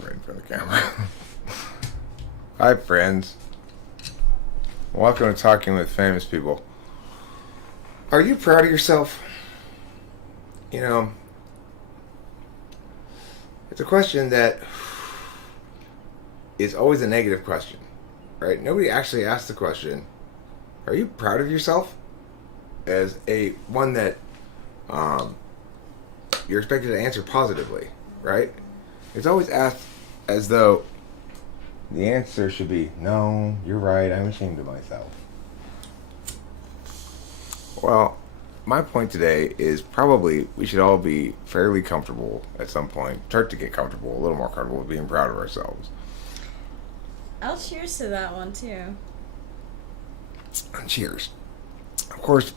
right in front of the camera. Hi, friends. Welcome to Talking with Famous People. Are you proud of yourself? You know, it's a question that is always a negative question, right? Nobody actually asks the question, are you proud of yourself? As one that you're expected to answer positively, right? It's always asked as though the answer should be, no, you're right, I'm ashamed of myself. Well, my point today is probably we should all be fairly comfortable at some point. Start to get comfortable, a little more comfortable with being proud of ourselves. I'll cheers to that one too. Cheers. Of course,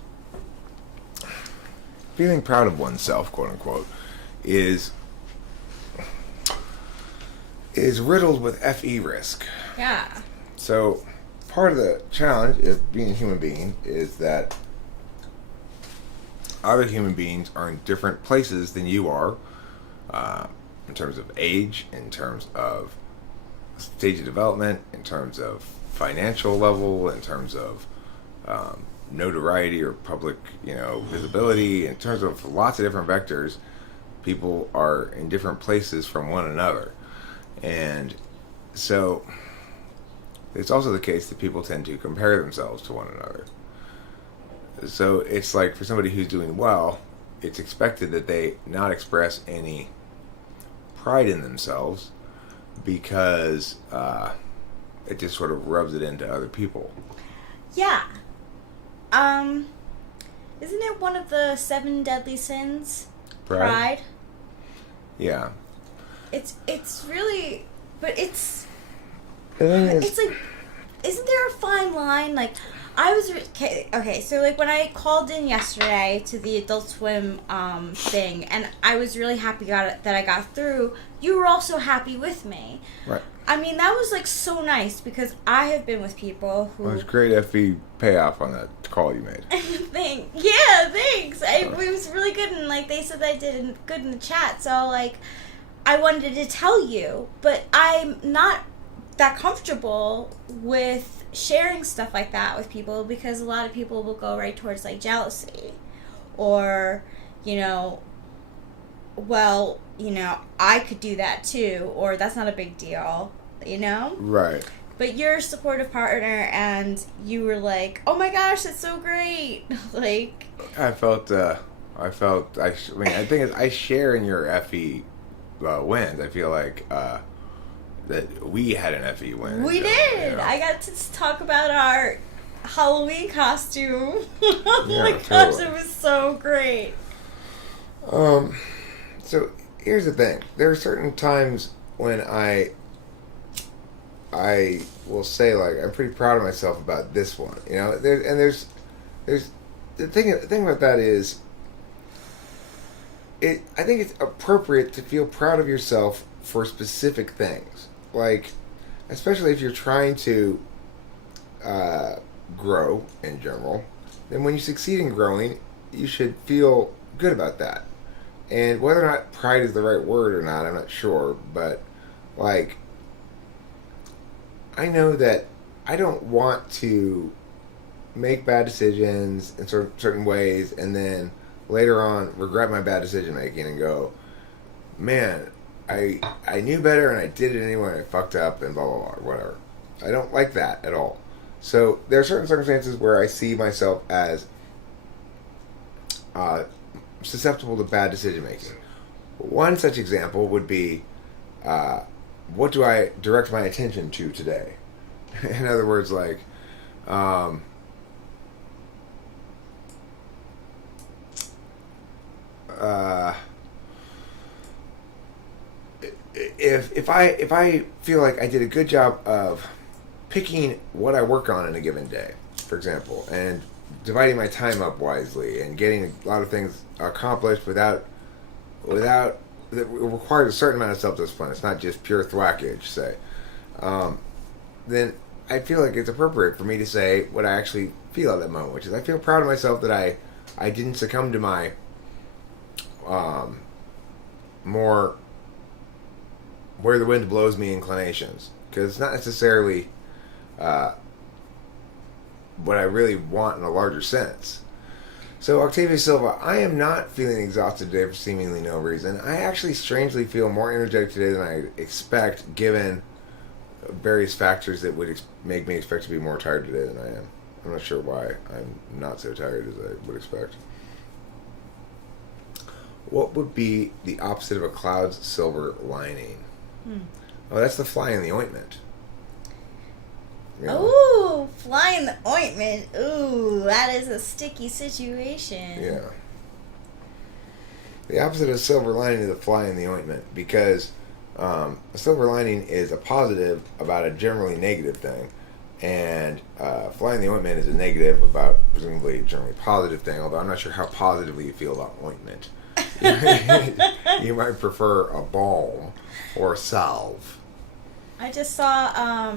feeling proud of oneself, quote unquote, is riddled with FE risk. Yeah. So, part of the challenge of being a human being is that other human beings are in different places than you are, in terms of age, in terms of stage of development, in terms of financial level, in terms of notoriety or public, visibility, in terms of lots of different vectors. People are in different places from one another. And so it's also the case that people tend to compare themselves to one another. So it's like for somebody who's doing well, it's expected that they not express any pride in themselves because it just sort of rubs it into other people. Yeah. Isn't it one of the 7 deadly sins? Pride? Yeah. It's really, but it's like, isn't there a fine line? Like, okay, so like when I called in yesterday to the Adult Swim thing, and I was really happy that I got through, you were also happy with me. Right. I mean, that was like so nice because I have been with people who... Well, it was great FE payoff on that call you made. Thanks. It was really good, and like they said that I did good in the chat, so like I wanted to tell you, but I'm not that comfortable with sharing stuff like that with people because a lot of people will go right towards like jealousy or, I could do that too, or that's not a big deal, Right. But you're a supportive partner, and you were like, "Oh my gosh, that's so great!" Like, I think I share in your FE wins. I feel like that we had an FE win. We did. I got to talk about our Halloween costume. Oh my gosh, it was so great. So here's the thing. There are certain times when I will say, like, I'm pretty proud of myself about this one. There's the thing about that is I think it's appropriate to feel proud of yourself for specific things. Like, especially if you're trying to grow in general, then when you succeed in growing, you should feel good about that. And whether or not pride is the right word or not, I'm not sure. But, like, I know that I don't want to make bad decisions in certain ways and then later on regret my bad decision making and go, man, I knew better and I did it anyway and I fucked up and blah, blah, blah, or whatever. I don't like that at all. So there are certain circumstances where I see myself as susceptible to bad decision making. One such example would be, what do I direct my attention to today? In other words, like, if I feel like I did a good job of picking what I work on in a given day, for example, and dividing my time up wisely and getting a lot of things accomplished without that requires a certain amount of self-discipline. It's not just pure thwackage, say. Then I feel like it's appropriate for me to say what I actually feel at that moment, which is I feel proud of myself that I didn't succumb to my more where the wind blows me inclinations, because it's not necessarily what I really want in a larger sense. So, Octavia Silva, I am not feeling exhausted today for seemingly no reason. I actually strangely feel more energetic today than I expect, given various factors that would make me expect to be more tired today than I am. I'm not sure why I'm not so tired as I would expect. What would be the opposite of a cloud's silver lining? Oh, that's the fly in the ointment. You know? Ooh, fly in the ointment. Ooh, that is a sticky situation. Yeah. The opposite of silver lining is a fly in the ointment, because a silver lining is a positive about a generally negative thing, and fly in the ointment is a negative about presumably a generally positive thing, although I'm not sure how positively you feel about ointment. You might prefer a balm or a salve. I just saw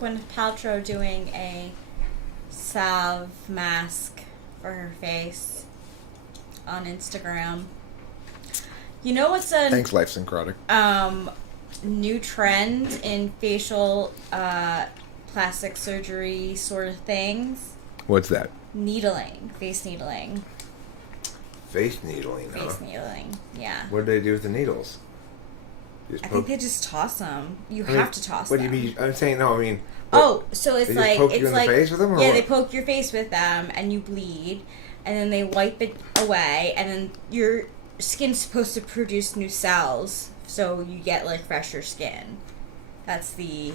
Gwyneth Paltrow doing a salve mask for her face on Instagram. You know what's a Thanks, Life Syncrotic. new trend in facial plastic surgery sort of things? What's that? Needling, face needling. Face needling, huh? Face needling, yeah. What do they do with the needles? I think they just toss them. You I mean, have to toss what them. do you mean? I'm saying, no, I mean... Oh, so it's they like... just poke it's you in like, the face with them? Or yeah, what? they poke your face with them, and you bleed, and then they wipe it away, and then your skin's supposed to produce new cells, so you get, like, fresher skin. That's the...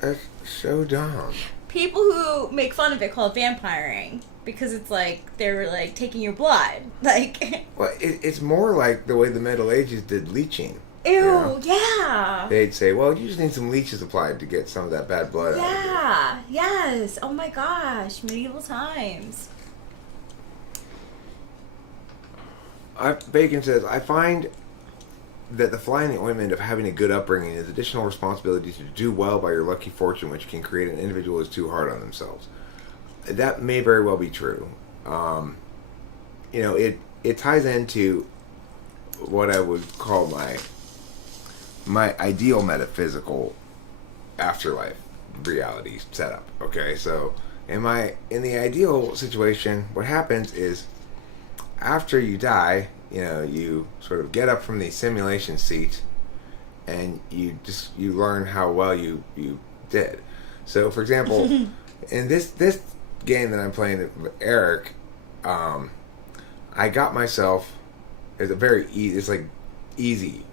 That's so dumb. People who make fun of it call it vampiring, because it's like, they're, like, taking your blood. Like... Well, it's more like the way the Middle Ages did leeching. Ew, You know? yeah. They'd say, well, you just need some leeches applied to get some of that bad blood out of you. Yeah, yes. Oh my gosh, medieval times. Bacon says, I find that the fly in the ointment of having a good upbringing is additional responsibility to do well by your lucky fortune, which can create an individual who is too hard on themselves. That may very well be true. You know, it ties into what I would call my ideal metaphysical afterlife reality setup. Okay, so in the ideal situation, what happens is after you die, you know, you sort of get up from the simulation seat and you learn how well you did. So, for example, in this game that I'm playing with Eric, I got myself, it's a very easy, it's like easy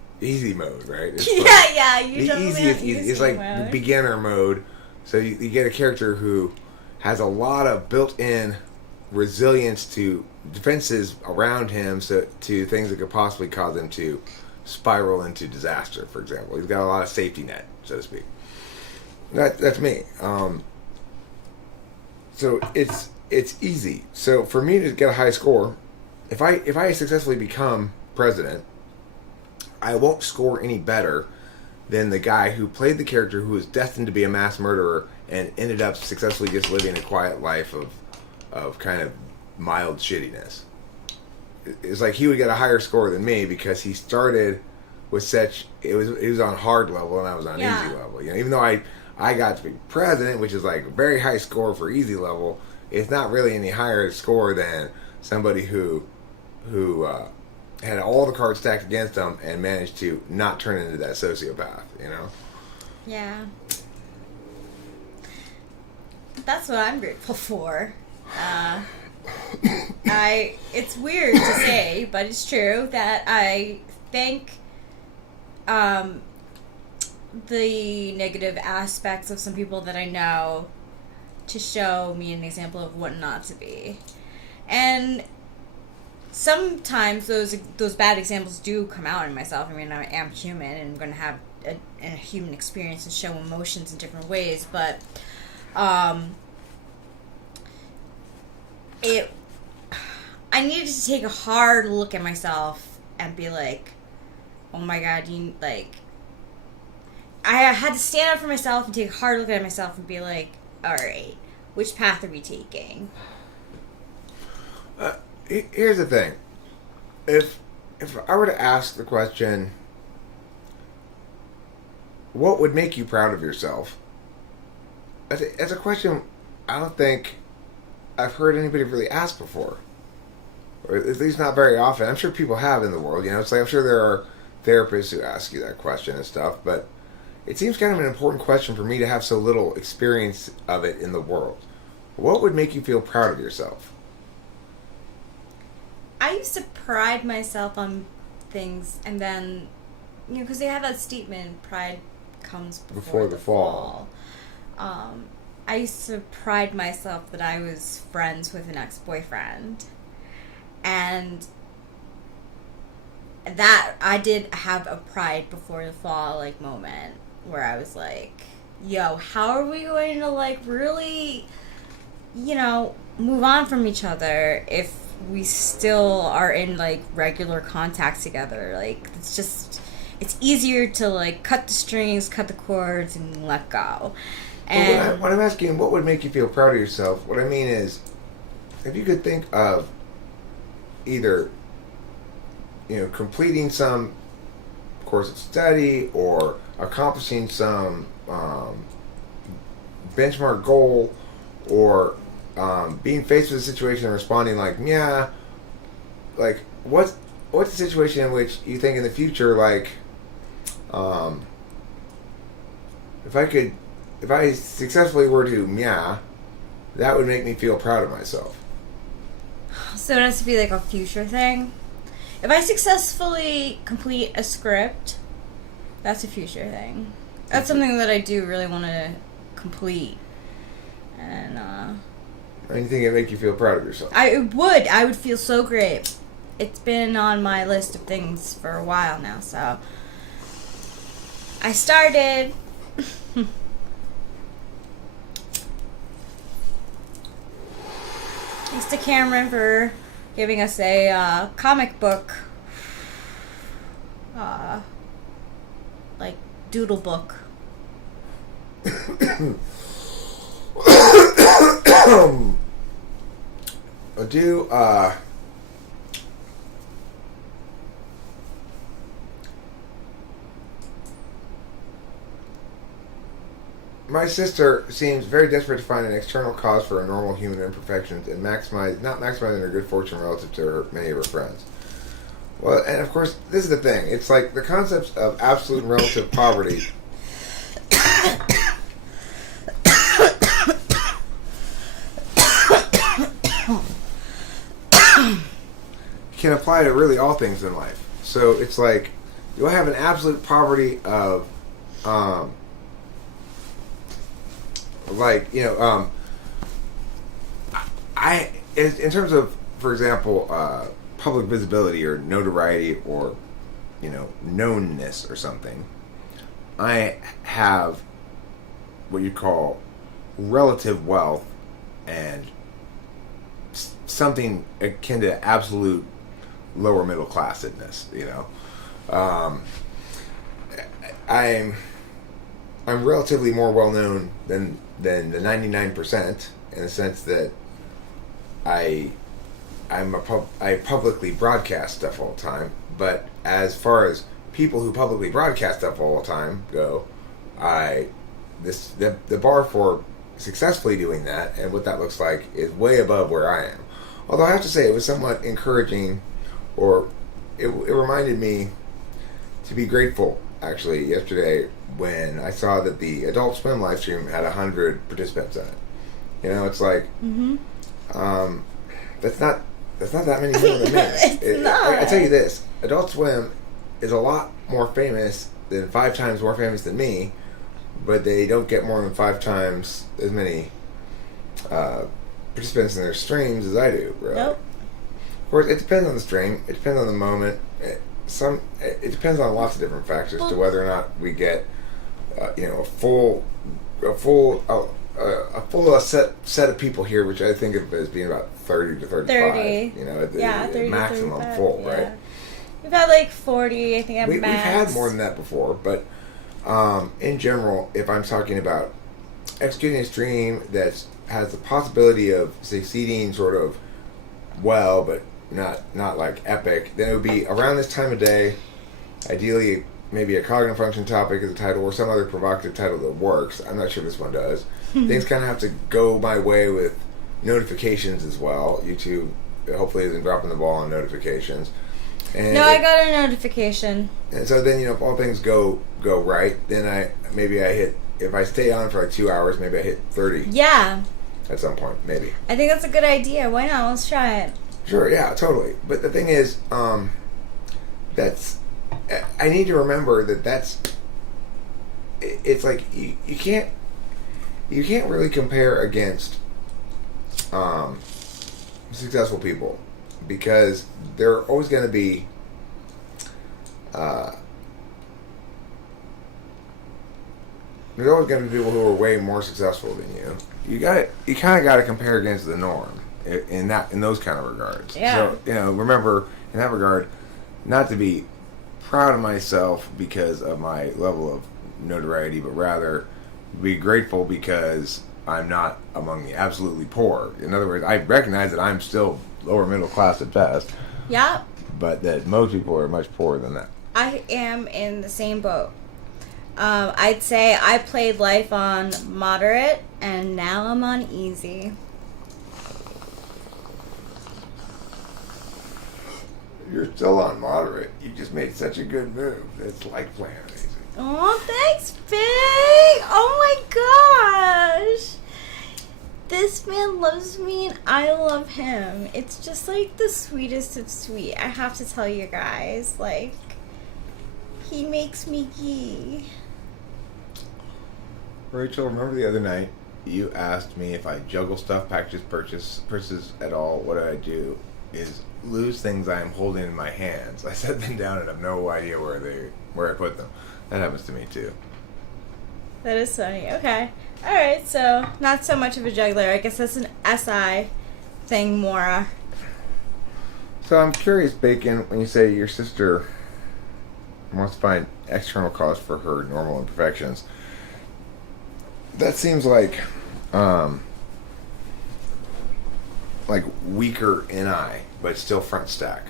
mode, right? It's Yeah, you the definitely easiest, have easy. It's like mode. beginner mode. So you get a character who has a lot of built-in resilience to defenses around him, so to things that could possibly cause him to spiral into disaster. For example, he's got a lot of safety net, so to speak. That's me. So it's easy. So for me to get a high score, if I successfully become president, I won't score any better than the guy who played the character who was destined to be a mass murderer and ended up successfully just living a quiet life of kind of mild shittiness. It's like he would get a higher score than me because he started with such... It was on hard level and I was on easy level. You know, even though I got to be president, which is like a very high score for easy level, it's not really any higher score than somebody who had all the cards stacked against them and managed to not turn into that sociopath, you know? Yeah. That's what I'm grateful for. It's weird to say, but it's true that I thank the negative aspects of some people that I know to show me an example of what not to be. And sometimes those bad examples do come out in myself. I mean, I am human and I'm going to have a human experience and show emotions in different ways, but I needed to take a hard look at myself and be like, oh my god, I had to stand up for myself and take a hard look at myself and be like, alright, which path are we taking? Here's the thing. If if I were to ask the question, what would make you proud of yourself? It's a question I don't think I've heard anybody really ask before. Or at least not very often. I'm sure people have in the world. It's like I'm sure there are therapists who ask you that question and stuff, but it seems kind of an important question for me to have so little experience of it in the world. What would make you feel proud of yourself? I used to pride myself on things, and then, because they have that statement, pride comes before the fall. I used to pride myself that I was friends with an ex-boyfriend. And that I did have a pride before the fall moment where I was like, yo, how are we going to really, move on from each other if we still are in regular contact together? It's easier to cut the strings, cut the cords, and let go. And when I'm asking what would make you feel proud of yourself, what I mean is, if you could think of either completing some course of study or accomplishing some benchmark goal, or being faced with a situation and responding what's the situation in which you think in the future if I successfully were to that would make me feel proud of myself. So it has to be a future thing. If I successfully complete a script, that's a future thing. That's something that I do really want to complete. And anything that make you feel proud of yourself? I would feel so great. It's been on my list of things for a while now, so I started. Thanks to Cameron for giving us a comic book, doodle book. My sister seems very desperate to find an external cause for her normal human imperfections and not maximizing her good fortune relative to many of her friends. Well, and of course, this is the thing. It's the concepts of absolute and relative poverty can apply to really all things in life. So it's you'll have an absolute poverty of I in terms of, for example, public visibility or notoriety or knownness or something, I have what you call relative wealth and something akin to absolute lower middle classedness. I'm relatively more well known than the 99%, in the sense that I publicly broadcast stuff all the time. But as far as people who publicly broadcast stuff all the time go, the bar for successfully doing that and what that looks like is way above where I am. Although I have to say it was somewhat encouraging, or it reminded me to be grateful actually yesterday when I saw that the Adult Swim live stream had 100 participants in it. It's that's not that many more than me. It's not. I tell you this, Adult Swim is a lot more famous than 5 times more famous than me, but they don't get more than 5 times as many participants in their streams as I do. Right? Nope. Of course, it depends on the stream. It depends on the moment. It depends on lots of different factors to whether or not we get a full set of people here, which I think of as being about 30 to 35. 30. The maximum 35, full, yeah. right? We've had 40, I think, at We've max. had more than that before, but in general, if I'm talking about executing a stream that has the possibility of succeeding sort of well, but not like epic, then it would be around this time of day. Ideally, maybe a cognitive function topic as a title, or some other provocative title that works. I'm not sure this one does. Things kind of have to go my way with notifications as well. YouTube hopefully isn't dropping the ball on notifications. And no, I got a notification. And so then, if all things go right, then I hit, if I stay on for like 2 hours, maybe I hit 30. Yeah. At some point, maybe. I think that's a good idea. Why not? Let's try it. Sure, yeah, totally. But the thing is, I need to remember it's like you can't really compare against successful people, because there are always going to be there's always going to be people who are way more successful than you. You kind of got to compare against the norm in those kind of regards. Yeah. So remember in that regard, not to be proud of myself because of my level of notoriety, but rather be grateful because I'm not among the absolutely poor. In other words, I recognize that I'm still lower middle class at best. Yeah. But that most people are much poorer than that. I am in the same boat. I'd say I played life on moderate, and now I'm on easy. You're still on moderate. You just made such a good move. It's like playing easy. Oh, thanks, Big! Oh my gosh! This man loves me and I love him. It's just like the sweetest of sweet. I have to tell you guys, like, he makes me gee. Rachel, remember the other night you asked me if I juggle stuff, packages, purses at all. What I do is lose things I am holding in my hands. I set them down and have no idea where I put them. That happens to me too. That is funny. Okay. Alright, so not so much of a juggler. I guess that's an SI thing more. So I'm curious, Bacon, when you say your sister wants to find external cause for her normal imperfections, that seems like weaker NI, but still front stack.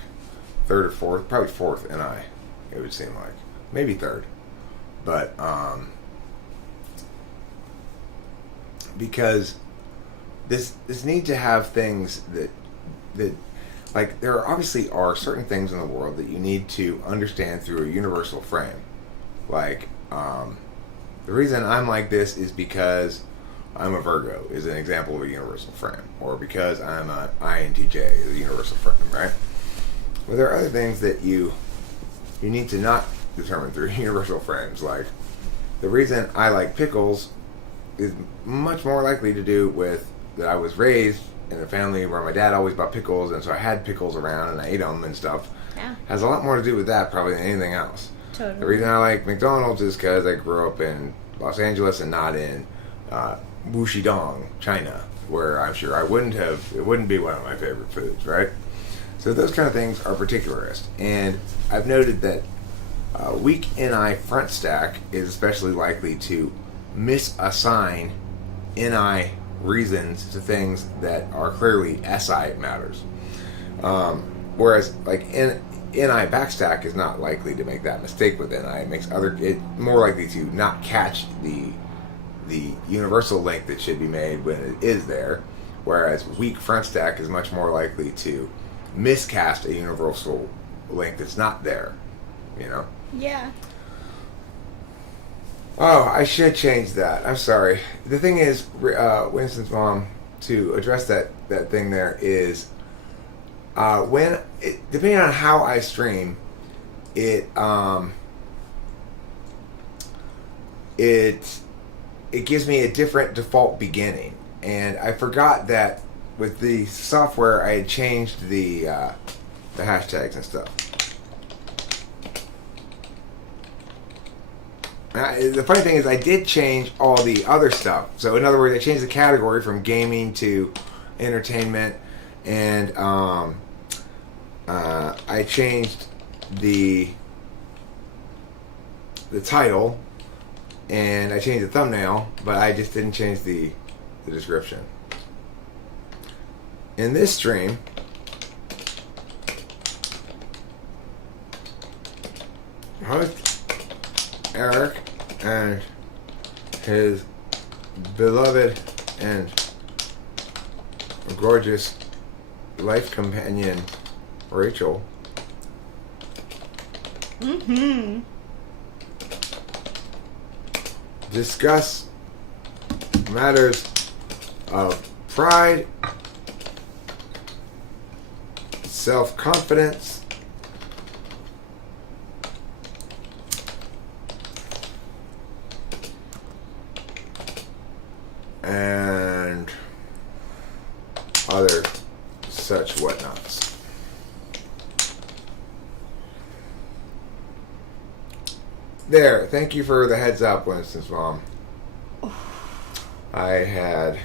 Third or fourth, probably fourth NI, it would seem like. Maybe third. But because this need to have things that like, there obviously are certain things in the world that you need to understand through a universal frame. Like, the reason I'm like this is because I'm a Virgo, is an example of a universal frame. Or because I'm an INTJ, is a universal frame, right? Well, there are other things that you need to not determine through universal frames. Like, the reason I like pickles is much more likely to do with that I was raised in a family where my dad always bought pickles, and so I had pickles around and I ate them and stuff. Yeah. Has a lot more to do with that probably than anything else. Totally. The reason I like McDonald's is because I grew up in Los Angeles and not in Wuxidong, China, where I'm sure it wouldn't be one of my favorite foods, right? So those kind of things are particularist. And I've noted that weak NI front stack is especially likely to misassign NI reasons to things that are clearly SI matters. Whereas like NI backstack is not likely to make that mistake with NI. It makes it more likely to not catch the universal link that should be made when it is there. Whereas weak front stack is much more likely to miscast a universal link that's not there. Yeah. Oh, I should change that. I'm sorry. The thing is, Winston's Mom, to address that thing there is, depending on how I stream, it gives me a different default beginning. And I forgot that with the software I had changed the hashtags and stuff. The funny thing is, I did change all the other stuff. So, in other words, I changed the category from gaming to entertainment, and I changed the title, and I changed the thumbnail, but I just didn't change the description. In this stream, host Eric and his beloved and gorgeous life companion Rachel discuss matters of pride, self-confidence, and other such whatnots. There, thank you for the heads up, Winstons Mom. I had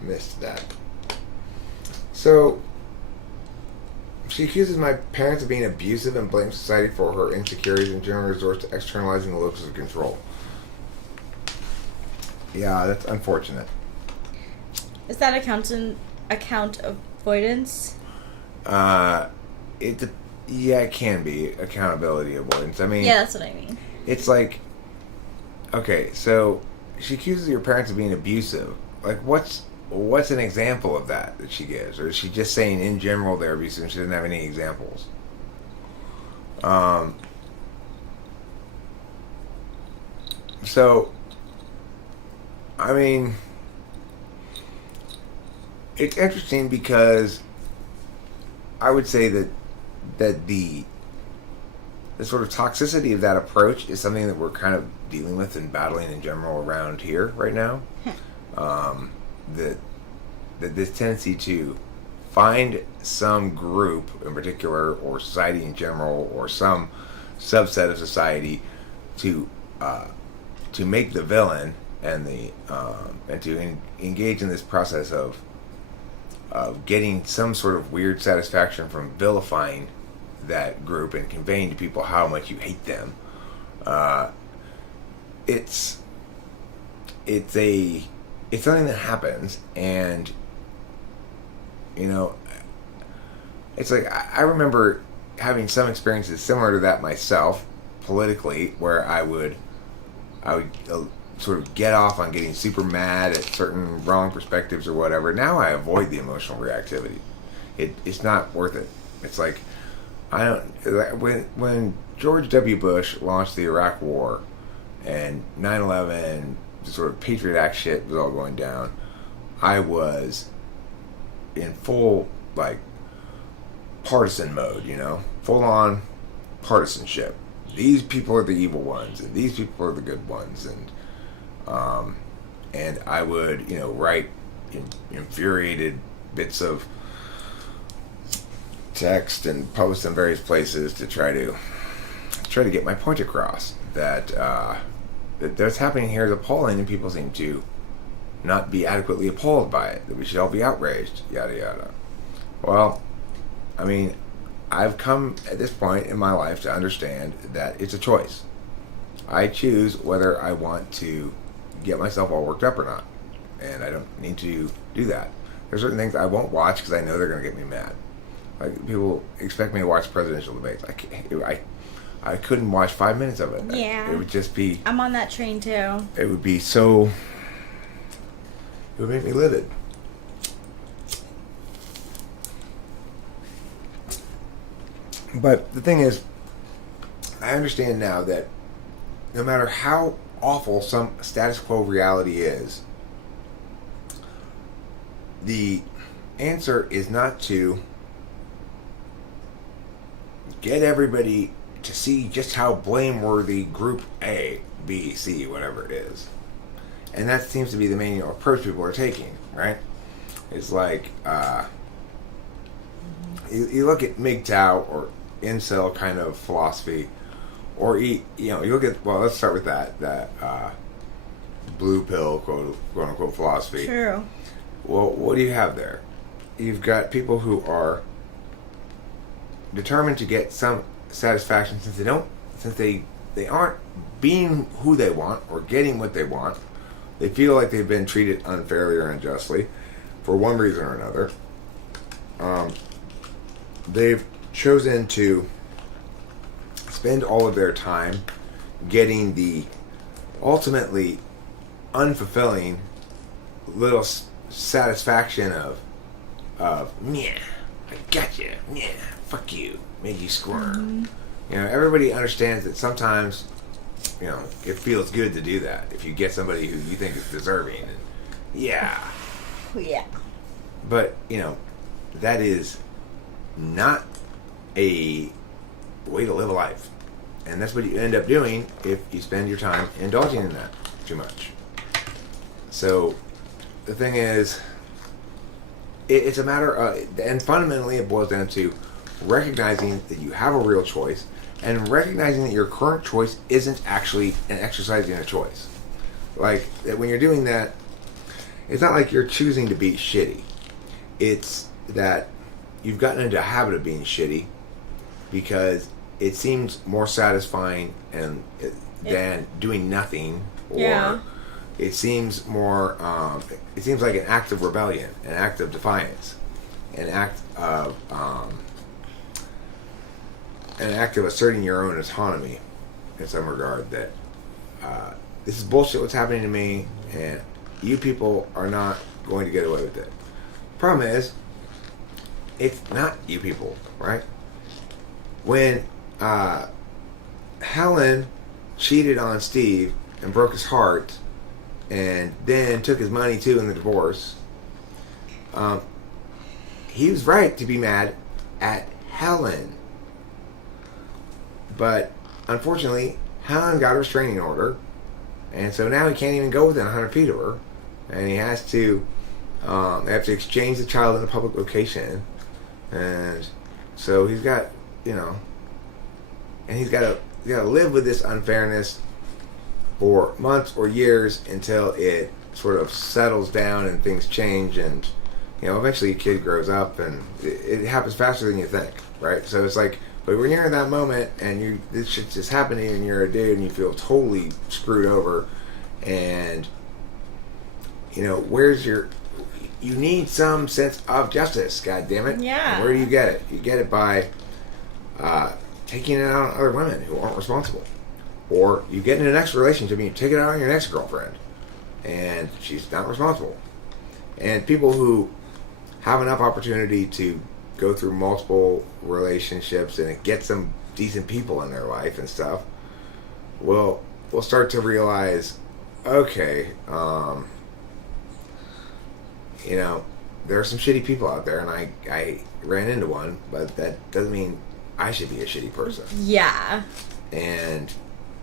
missed that. So, she accuses my parents of being abusive and blames society for her insecurities and generally resorts to externalizing the locus of control. Yeah, that's unfortunate. Is that account avoidance? It can be accountability avoidance. I mean, Yeah, that's what I mean. it's like, okay, so she accuses your parents of being abusive. Like, what's an example of that she gives? Or is she just saying in general they're abusive and she doesn't have any examples? So, I mean, it's interesting because I would say that the sort of toxicity of that approach is something that we're kind of dealing with and battling in general around here right now. That this tendency to find some group in particular, or society in general, or some subset of society to make the villain and to engage in this process of getting some sort of weird satisfaction from vilifying that group and conveying to people how much you hate them. It's something that happens, and it's like I remember having some experiences similar to that myself politically, where I would sort of get off on getting super mad at certain wrong perspectives or whatever. Now I avoid the emotional reactivity. It's not worth it. It's like when George W. Bush launched the Iraq War and 9/11, the sort of Patriot Act shit was all going down, I was in full partisan mode, full on partisanship. These people are the evil ones and these people are the good ones, and I would write infuriated bits of text and post in various places to try to get my point across that what's happening here is appalling, and people seem to not be adequately appalled by it, that we should all be outraged, yada yada. Well, I mean, I've come at this point in my life to understand that it's a choice. I choose whether I want to get myself all worked up or not, and I don't need to do that. There's certain things I won't watch because I know they're going to get me mad. Like, people expect me to watch presidential debates. I couldn't watch 5 minutes of it. Yeah. It would just be... I'm on that train too. It would be so... It would make me livid. But the thing is, I understand now that no matter how awful some status quo reality is, the answer is not to get everybody to see just how blameworthy Group A, B, C, whatever it is. And that seems to be the main approach people are taking, right? It's like, you look at MGTOW or incel kind of philosophy, or you look at, well, let's start with that blue pill, quote unquote, philosophy. True. Well, what do you have there? You've got people who are determined to get some satisfaction since they aren't being who they want or getting what they want. They feel like they've been treated unfairly or unjustly for one reason or another. They've chosen to spend all of their time getting the ultimately unfulfilling little satisfaction of yeah, I got you, yeah, fuck you, made you squirm. You know, everybody understands that sometimes, you know, it feels good to do that if you get somebody who you think is deserving. And yeah. But, you know, that is not a way to live a life. And that's what you end up doing if you spend your time indulging in that too much. So, the thing is, it's a matter of, and fundamentally it boils down to recognizing that you have a real choice and recognizing that your current choice isn't actually an exercising a choice. Like, when you're doing that, it's not like you're choosing to be shitty. It's that you've gotten into a habit of being shitty because it seems more satisfying than doing nothing, or it seems more. It seems like an act of rebellion, an act of defiance, an act of asserting your own autonomy in some regard. That this is bullshit. What's happening to me, and you people are not going to get away with it. Problem is, it's not you people, right? When Helen cheated on Steve and broke his heart, and then took his money too in the divorce, he was right to be mad at Helen. But unfortunately, Helen got a restraining order, and so now he can't even go within 100 feet of her, and he has to. They have to exchange the child in a public location, and so he's got, you know, and he's got to live with this unfairness for months or years until it sort of settles down and things change, and you know, eventually a kid grows up, and it happens faster than you think, right? So it's like, but when you're in that moment and this shit's just happening, and you're a dude and you feel totally screwed over, and you know, you need some sense of justice, god damn it. Yeah. And where do you get it? You get it by taking it out on other women who aren't responsible. Or you get in an next relationship and you take it out on your next girlfriend, and she's not responsible. And people who have enough opportunity to go through multiple relationships and get some decent people in their life and stuff will start to realize, okay, you know, there are some shitty people out there, and I ran into one, but that doesn't mean I should be a shitty person. Yeah. And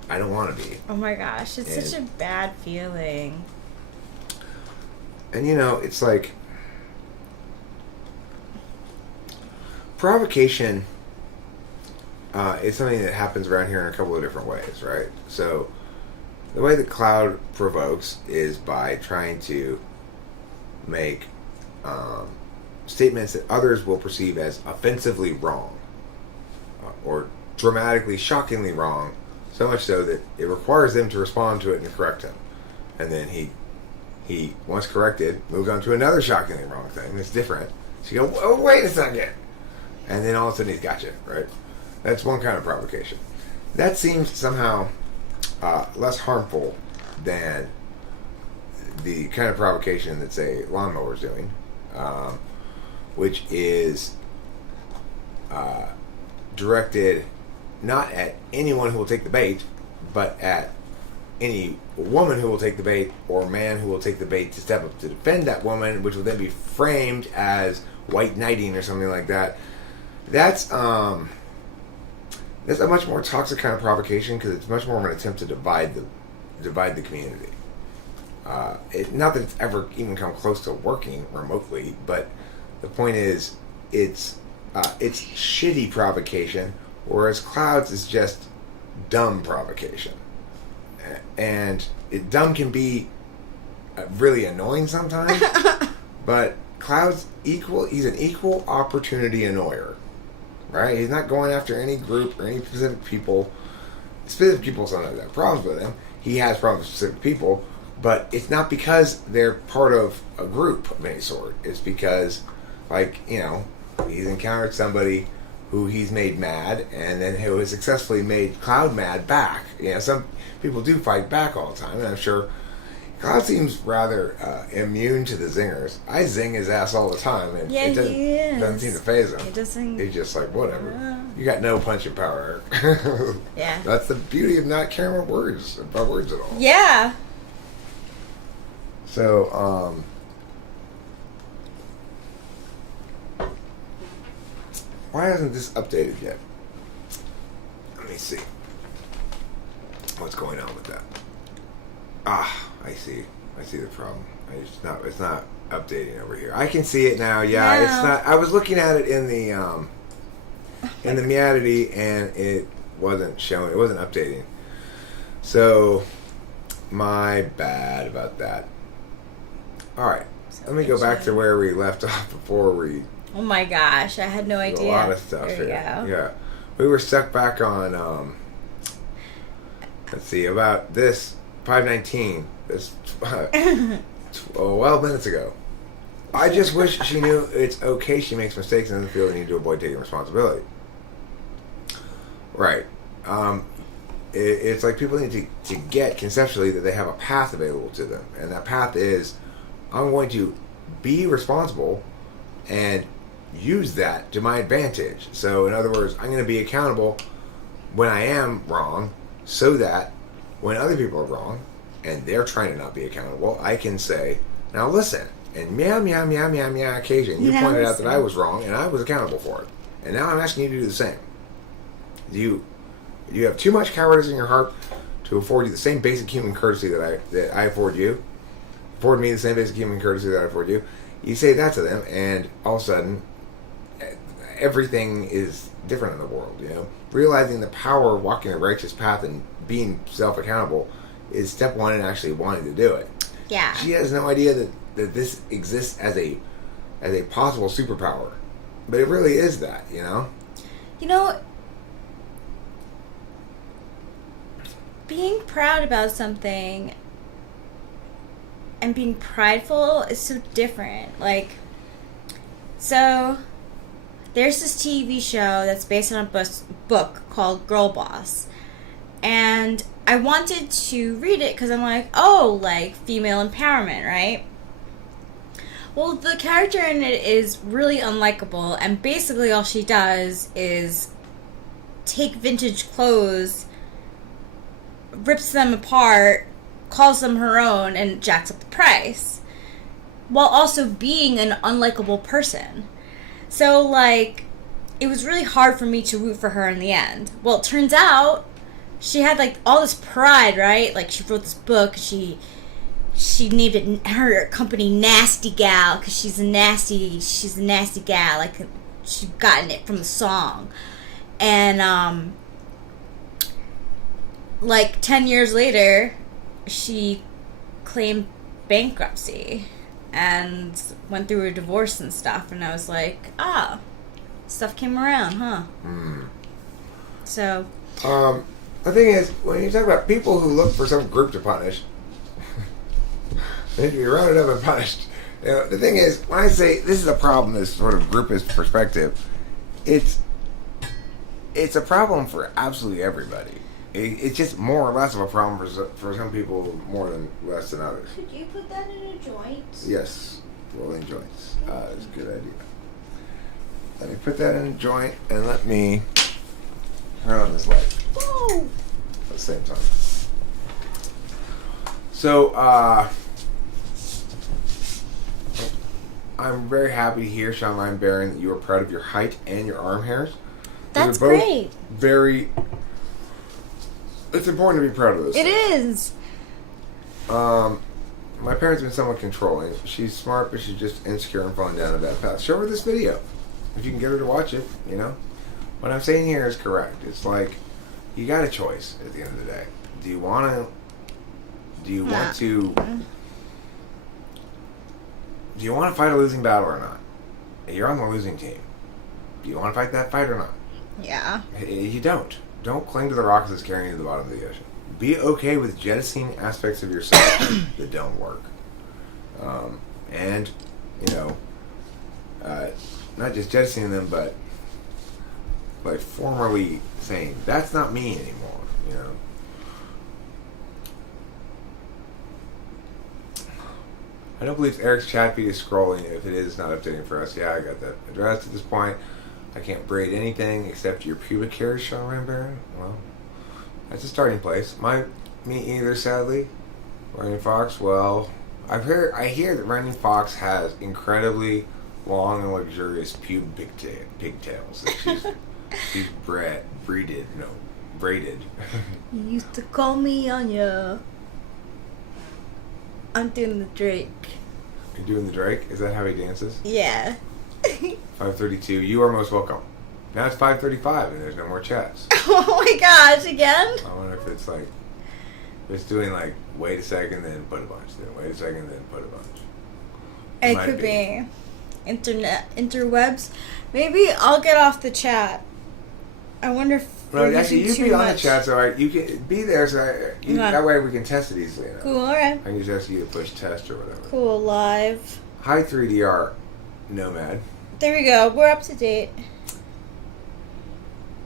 I don't want to be. Oh my gosh, it's such a bad feeling. And you know, it's like provocation is something that happens around here in a couple of different ways, right? So the way that Cloud provokes is by trying to make statements that others will perceive as offensively wrong or dramatically, shockingly wrong, so much so that it requires them to respond to it and correct him. And then he once corrected, moves on to another shockingly wrong thing that's different. So you go, oh, wait a second. And then all of a sudden he's got you, right? That's one kind of provocation. That seems somehow less harmful than the kind of provocation that, say, Lawnmower's doing, which is directed not at anyone who will take the bait, but at any woman who will take the bait or man who will take the bait to step up to defend that woman, which will then be framed as white knighting or something like that. That's a much more toxic kind of provocation because it's much more of an attempt to divide the community. Not that it's ever even come close to working remotely, but the point is, it's shitty provocation, whereas Cloud's is just dumb provocation. And dumb can be really annoying sometimes, but Cloud's he's an equal opportunity annoyer, right? He's not going after any group or any specific people. Specific people sometimes have problems with him. He has problems with specific people, but it's not because they're part of a group of any sort. It's because, like, you know, he's encountered somebody who he's made mad, and then who has successfully made Cloud mad back. You know, some people do fight back all the time, and I'm sure Cloud seems rather immune to the zingers. I zing his ass all the time, and Yeah, it he is. doesn't seem to phase him. It doesn't. He's just like, whatever. You got no punching power. Yeah. That's the beauty of not caring about words at all. Yeah. So, why hasn't this updated yet? Let me see. What's going on with that? I see. I see the problem. It's not updating over here. I can see it now. Yeah, No. it's not. I was looking at it in the Meowdity, and it wasn't showing. It wasn't updating. So, my bad about that. All right. Let me go back to where we left off before we. Oh my gosh, I had no idea. A lot of stuff there here. You go. Yeah, we were stuck back on. Let's see about this 519. This 12 minutes ago. I just wish she knew it's okay. She makes mistakes and doesn't feel the need to avoid taking responsibility. Right. It's like people need to get conceptually that they have a path available to them, and that path is, I'm going to be responsible and use that to my advantage. So in other words, I'm going to be accountable when I am wrong, so that when other people are wrong and they're trying to not be accountable, I can say, now listen, and meow, meow, meow, meow, meow occasion, you pointed out that I was wrong and I was accountable for it. And now I'm asking you to do the same. You have too much cowardice in your heart to afford you the same basic human courtesy that I afford you. Afford me the same basic human courtesy that I afford you. You say that to them, and all of a sudden, everything is different in the world. You know, realizing the power of walking a righteous path and being self-accountable is step one in actually wanting to do it. Yeah. She has no idea that this exists as a possible superpower, but it really is that. You know. You know, being proud about something and being prideful is so different. Like, so there's this TV show that's based on a book called Girl Boss, and I wanted to read it because I'm like, oh, like female empowerment, right? Well, the character in it is really unlikable, and basically all she does is take vintage clothes, rips them apart, calls them her own, and jacks up the price, while also being an unlikable person. So, like, it was really hard for me to root for her in the end. Well, it turns out she had, like, all this pride, right? Like, she wrote this book, she named it her company Nasty Gal, because she's a nasty gal, like, she'd gotten it from the song. And, like, 10 years later, she claimed bankruptcy and went through a divorce and stuff, and I was like, stuff came around, huh? So, the thing is, when you talk about people who look for some group to punish, they need to be rounded up and punished. You know, the thing is, when I say this is a problem, this sort of groupist perspective, it's a problem for absolutely everybody. It's just more or less of a problem for some people more than less than others. could you put that in a joint? Yes, rolling joints. That's a good idea. Let me put that in a joint, and let me turn on this light. Whoa! At the same time. So, I'm very happy to hear, Sean Ryan Barron, that you are proud of your height and your arm hairs. That's They're both great. Very. It's important to be proud of those. It things. is. My parents have been somewhat controlling. She's smart, but she's just insecure and falling down a bad path. Show her this video. If you can get her to watch it, you know. What I'm saying here is correct. It's like, you got a choice at the end of the day. Do you want to fight a losing battle or not? You're on the losing team. Do you want to fight that fight or not? Yeah. You don't. Don't cling to the rocks that's carrying you to the bottom of the ocean. Be okay with jettisoning aspects of yourself that don't work. And, you know, not just jettisoning them, but like formally saying that's not me anymore. You know. I don't believe Eric's chat feed is scrolling. If it is, it's not updating for us. Yeah, I got that addressed at this point. I can't braid anything except your pubic hairs, Sean Rambaran. Well, that's a starting place. Me either, sadly. Running Fox, well, I hear that Running Fox has incredibly long and luxurious pigtails that she's braided. You used to call me Anya. I'm doing the Drake. You're doing the Drake? Is that how he dances? Yeah. 5:32. You are most welcome. Now it's 5:35 and there's no more chats. Oh my gosh, again? I wonder if it's like, it's doing like, wait a second, then put a bunch. Then wait a second, then put a bunch. It could be interwebs. Maybe I'll get off the chat. I wonder if no, actually, you be on the chat, so you can be there, so that way we can test it easily enough. Cool, alright. I can just ask you to push test or whatever. Cool, live. Hi, 3DR Nomad. There we go. We're up to date.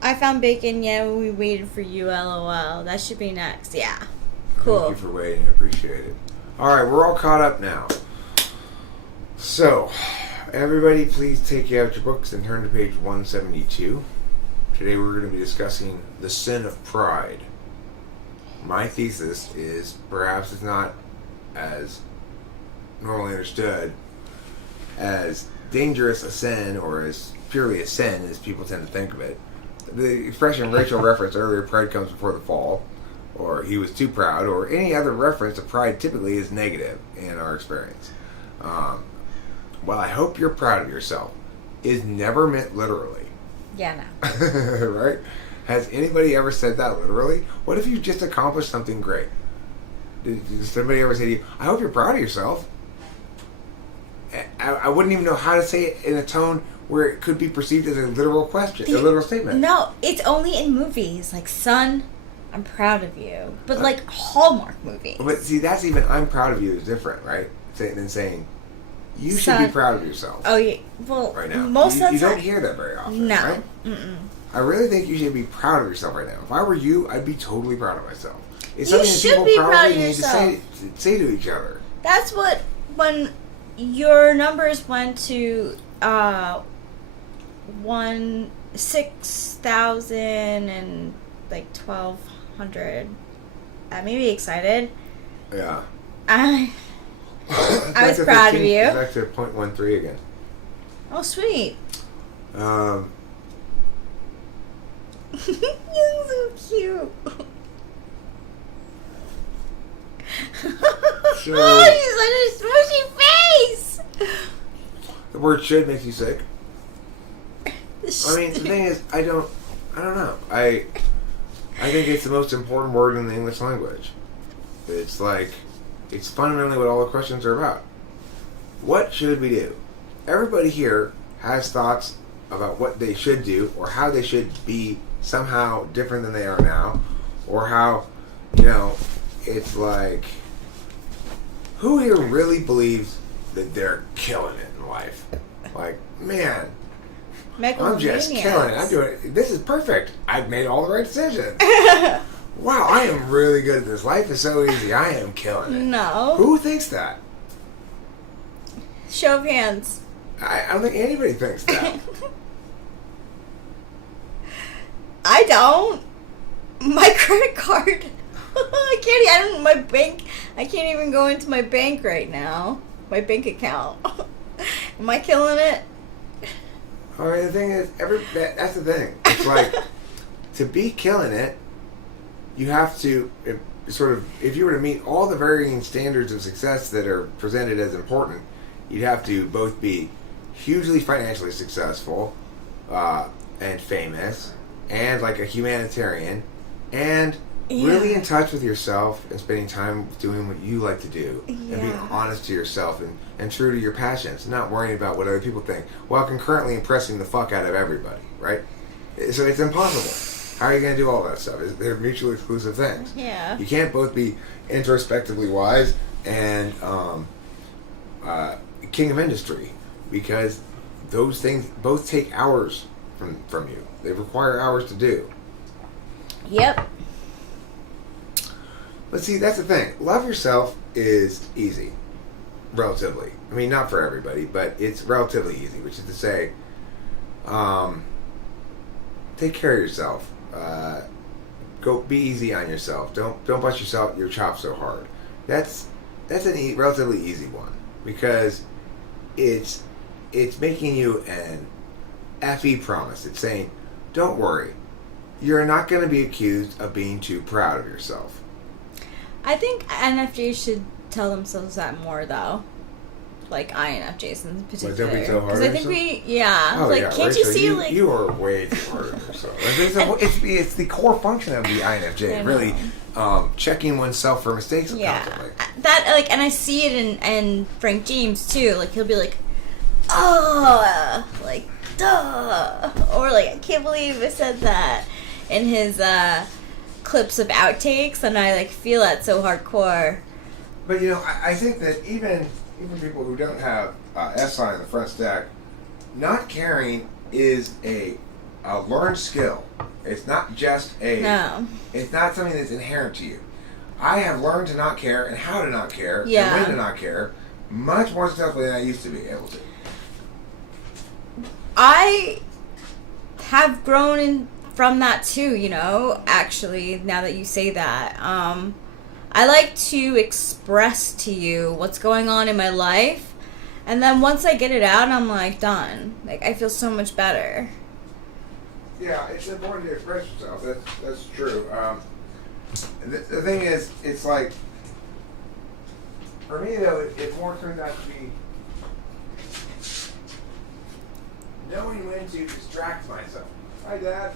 I found bacon. Yeah, we waited for you. LOL. That should be next. Yeah. Cool. Thank you for waiting. I appreciate it. All right, we're all caught up now. So, everybody, please take out your books and turn to page 172. Today we're going to be discussing the sin of pride. My thesis is perhaps it's not as normally understood as dangerous a sin or as purely a sin as people tend to think of it. The expression Rachel referenced earlier, pride comes before the fall, or he was too proud, or any other reference to pride typically is negative in our experience. Well, I hope you're proud of yourself is never meant literally. Yeah, no. Right? Has anybody ever said that literally? What if you just accomplished something great? Did somebody ever say to you, I hope you're proud of yourself? I wouldn't even know how to say it in a tone where it could be perceived as a literal question, a literal statement. No, it's only in movies. Like, son, I'm proud of you. But, like, Hallmark movies. But, see, that's even, I'm proud of you is different, right? Than saying, you should be proud of yourself. Oh, yeah. Well, right now. Most of the you time. don't hear that very often, no. right? Mm-mm. I really think you should be proud of yourself right now. If I were you, I'd be totally proud of myself. It's you something should that people be probably proud of need yourself. to say to each other. That's what, when your numbers went to 6,000 and like 1,200, that made me excited. Yeah. I was proud of you. Back to 0.13 again. Oh, sweet. You're so cute. So, oh, he's such a smushy face. the word should makes you sick. I mean, the thing is, I don't know. I think it's the most important word in the English language. It's like, it's fundamentally what all the questions are about. What should we do? Everybody here has thoughts about what they should do or how they should be somehow different than they are now, or how, it's like, who here really believes that they're killing it in life? Like, man, I'm just killing it. I'm doing it. This is perfect. I've made all the right decisions. Wow, I am really good at this. Life is so easy. I am killing it. No. Who thinks that? Show of hands. I don't think anybody thinks that. I don't. My credit card. I can't even go into my bank right now. My bank account. Am I killing it? I mean, the thing is, that's the thing. It's like, to be killing it, you have to, if you were to meet all the varying standards of success that are presented as important, you'd have to both be hugely financially successful, and famous, and like a humanitarian, and really in touch with yourself and spending time doing what you like to do, and being honest to yourself and true to your passions, not worrying about what other people think, while concurrently impressing the fuck out of everybody, right? So it's impossible. How are you going to do all that stuff? They're mutually exclusive things. Yeah. You can't both be introspectively wise and king of industry, because those things both take hours from you. They require hours to do. Yep. But see, that's the thing. Love yourself is easy. Relatively. I mean, not for everybody, but it's relatively easy, which is to say, take care of yourself. Go be easy on yourself. Don't bust your chops so hard. That's a relatively easy one because it's making you an FE promise. It's saying, don't worry, you're not going to be accused of being too proud of yourself. I think INFJs should tell themselves that more, though. Like INFJs in particular. Like, don't be so hard. Because I think Oh, like, yeah, can't you see, like... You are way too hard on yourself. It's the core function of the INFJ, really checking oneself for mistakes. Yeah. That, like, and I see it in Frank James, too. Like, he'll be like, oh, like, duh. Or, like, I can't believe I said that in his clips of outtakes, and I, like, feel that so hardcore. But, I think that even people who don't have SI on the front stack, not caring is a learned skill. It's not just it's not something that's inherent to you. I have learned to not care and how to not care and when to not care much more successfully than I used to be able to. I have grown from that too, actually, now that you say that. I like to express to you what's going on in my life, and then once I get it out, I'm like, done. Like, I feel so much better. Yeah, it's important to express yourself. That's true. The thing is, it's like, for me though, it more turns out to be knowing when to distract myself. Hi, Dad.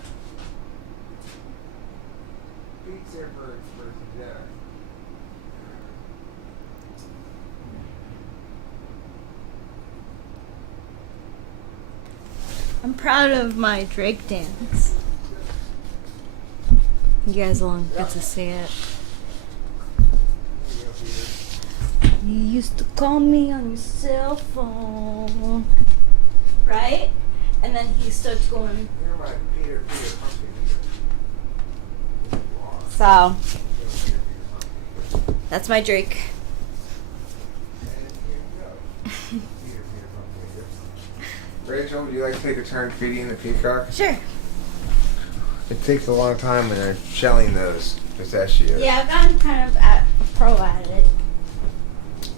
Pete's here for some dinner. I'm proud of my Drake dance. You guys will get to see it. You used to call me on your cell phone. Right? And then he starts going. You're my Peter pumpkin eater. So, that's my Drake. Rachel, would you like to take a turn feeding the peacock? Sure. It takes a long time when they're shelling those pistachios. Yeah, I've gotten kind of a pro at it.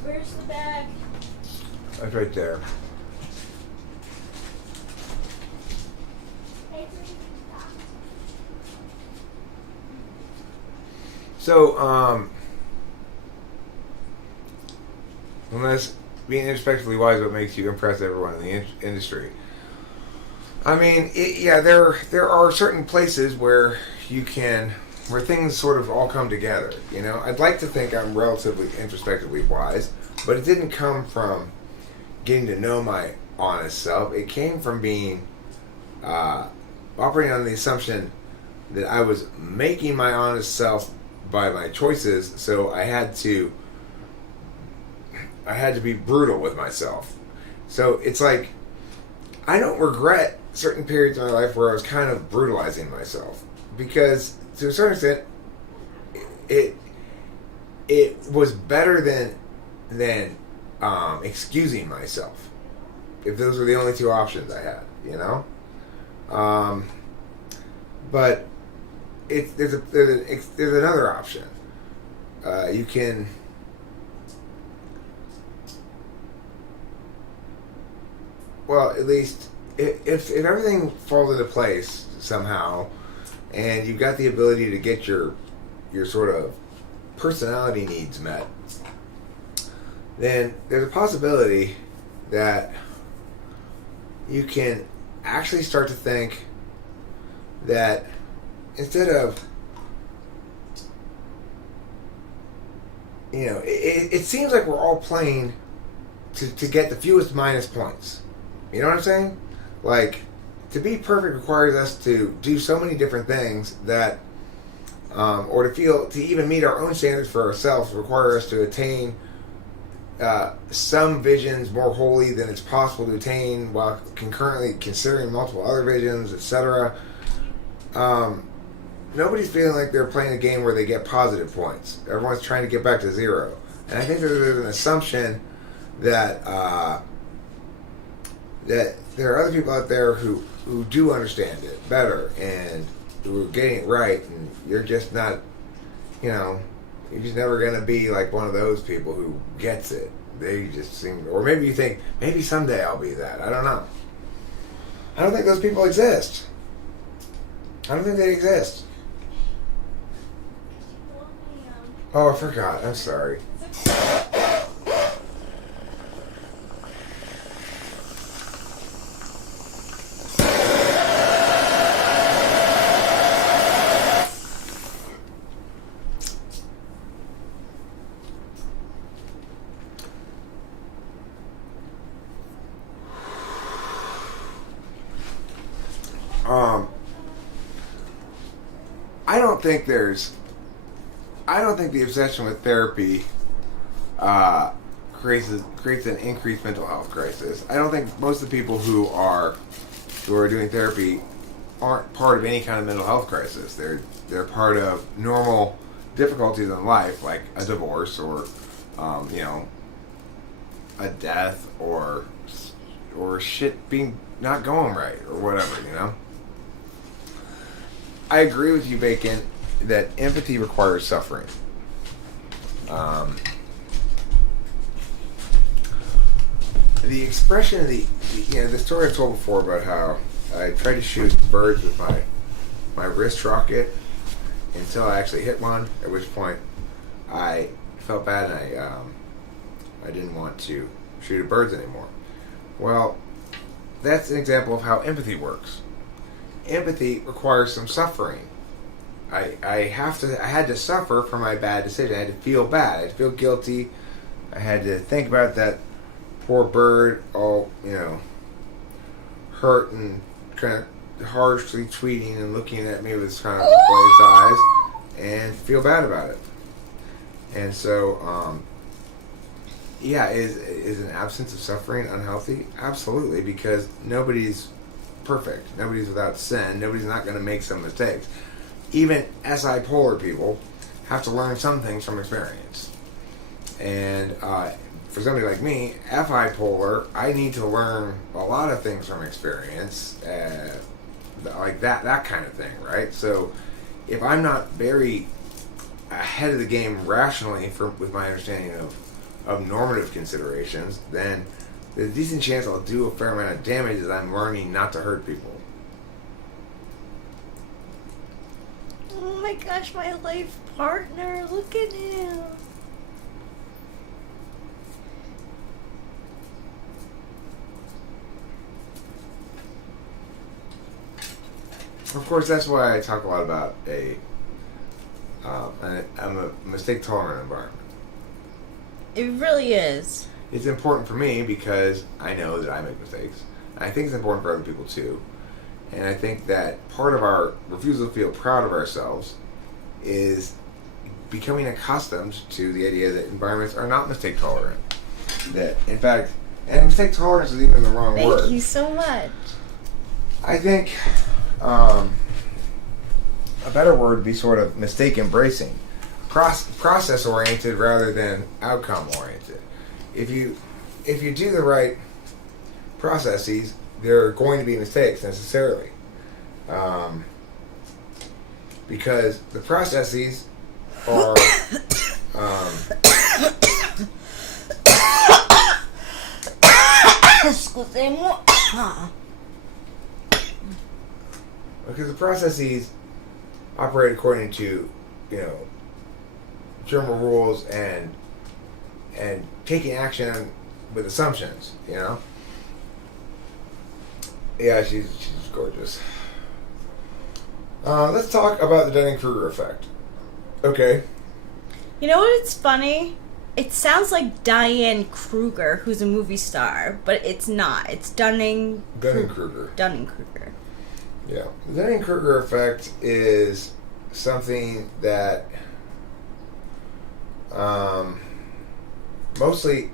Where's the bag? That's right there. So, unless being introspectively wise, what makes you impress everyone in the industry? I mean, there are certain places where where things sort of all come together. I'd like to think I'm relatively introspectively wise, but it didn't come from getting to know my honest self. It came from being operating on the assumption that I was making my honest self by my choices, so I had to be brutal with myself. So it's like, I don't regret certain periods in my life where I was kind of brutalizing myself, because to a certain extent it was better than excusing myself, if those were the only two options I had, but there's another option. You can at least if everything falls into place somehow, and you've got the ability to get your sort of personality needs met, then there's a possibility that you can actually start to think that instead of, it seems like we're all playing to get the fewest minus points. You know what I'm saying? Like, to be perfect requires us to do so many different things that, or to even meet our own standards for ourselves, require us to attain some visions more wholly than it's possible to attain, while concurrently considering multiple other visions, etc. nobody's feeling like they're playing a game where they get positive points. Everyone's trying to get back to zero. And I think that there's an assumption that that there are other people out there who do understand it better and who are getting it right, and you're just not, you're just never going to be like one of those people who gets it. They just seem, or maybe you think, maybe someday I'll be that. I don't know. I don't think those people exist. I don't think they exist. Oh, I forgot. I'm sorry. I don't think the obsession with therapy creates an increased mental health crisis. I don't think most of the people who are doing therapy aren't part of any kind of mental health crisis. They're part of normal difficulties in life, like a divorce or a death or shit being not going right or whatever. I agree with you, Bacon, that empathy requires suffering. The expression of the story I told before about how I tried to shoot birds with my wrist rocket until I actually hit one, at which point I felt bad and I didn't want to shoot at birds anymore. Well, that's an example of how empathy works. Empathy requires some suffering. I had to suffer for my bad decision. I had to feel bad. I had to feel guilty. I had to think about that poor bird all, hurt and kind of harshly tweeting and looking at me with kind of glazed eyes and feel bad about it. And so, is an absence of suffering unhealthy? Absolutely, because nobody's perfect. Nobody's without sin. Nobody's not going to make some mistakes. Even SI polar people have to learn some things from experience. And for somebody like me, FI polar, I need to learn a lot of things from experience, like that kind of thing, right? So if I'm not very ahead of the game rationally with my understanding of normative considerations, then there's a decent chance I'll do a fair amount of damage as I'm learning not to hurt people. Oh my gosh, my life partner, look at him. Of course, that's why I talk a lot about I'm a mistake-tolerant environment. It really is. It's important for me because I know that I make mistakes. I think it's important for other people too. And I think that part of our refusal to feel proud of ourselves is becoming accustomed to the idea that environments are not mistake tolerant. That, in fact, and mistake tolerance is even the wrong word. Thank you so much. I think a better word would be sort of mistake embracing. Process oriented rather than outcome oriented. If you do the right processes, there are going to be mistakes necessarily, because the processes are because the processes operate according to general rules and taking action with assumptions, Yeah, she's gorgeous. Let's talk about the Dunning-Kruger effect. Okay. You know what? It's funny. It sounds like Diane Kruger, who's a movie star, but it's not. It's Dunning-Kruger. Dunning-Kruger. Yeah. The Dunning-Kruger effect is something that mostly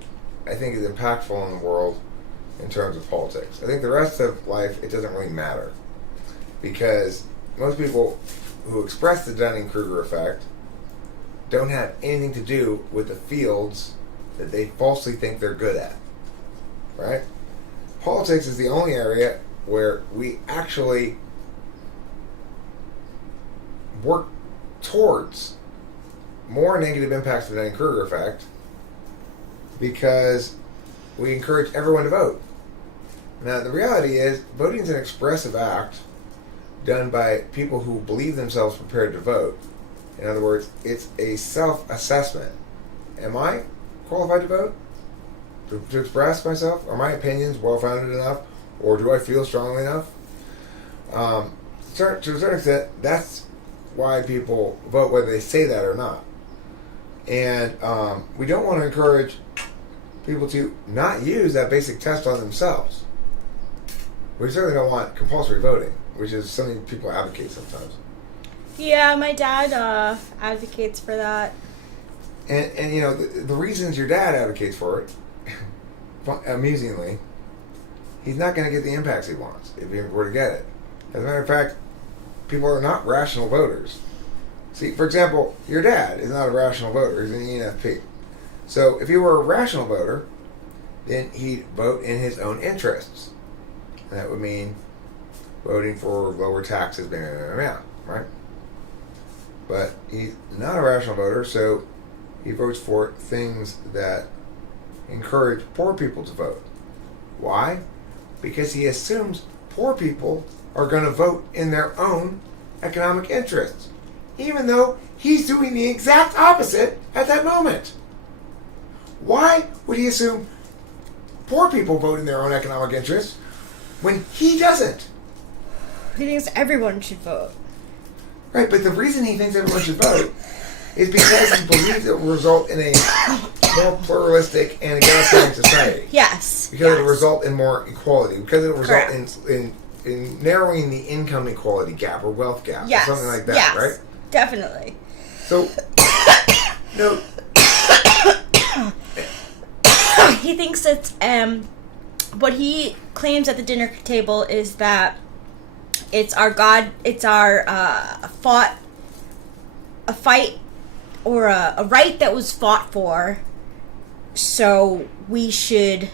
I think is impactful in the world in terms of politics. I think the rest of life, it doesn't really matter. Because most people who express the Dunning-Kruger effect don't have anything to do with the fields that they falsely think they're good at. Right? Politics is the only area where we actually work towards more negative impacts of the Dunning-Kruger effect because we encourage everyone to vote. Now, the reality is, voting is an expressive act done by people who believe themselves prepared to vote. In other words, it's a self-assessment. Am I qualified to vote? To express myself? Are my opinions well-founded enough? Or do I feel strongly enough? To a certain extent, that's why people vote, whether they say that or not. And we don't want to encourage people to not use that basic test on themselves. We certainly don't want compulsory voting, which is something people advocate sometimes. Yeah, my dad advocates for that. And you know, the reasons your dad advocates for it, amusingly, he's not going to get the impacts he wants if he were to get it. As a matter of fact, people are not rational voters. See, for example, your dad is not a rational voter. He's an ENFP. So if he were a rational voter, then he'd vote in his own interests. And that would mean voting for lower taxes, right? But he's not a rational voter, so he votes for things that encourage poor people to vote. Why? Because he assumes poor people are going to vote in their own economic interests, even though he's doing the exact opposite at that moment. Why would he assume poor people vote in their own economic interests when he doesn't? He thinks everyone should vote. Right, but the reason he thinks everyone should vote is because he believes it will result in a more pluralistic and egalitarian society. Yes. Because it'll result in more equality. Because it'll result in narrowing the income inequality gap or wealth gap. Yes. Or something like that, yes. right? Definitely. So, no. He thinks that what he claims at the dinner table is that it's our a fight or a right that was fought for, so we should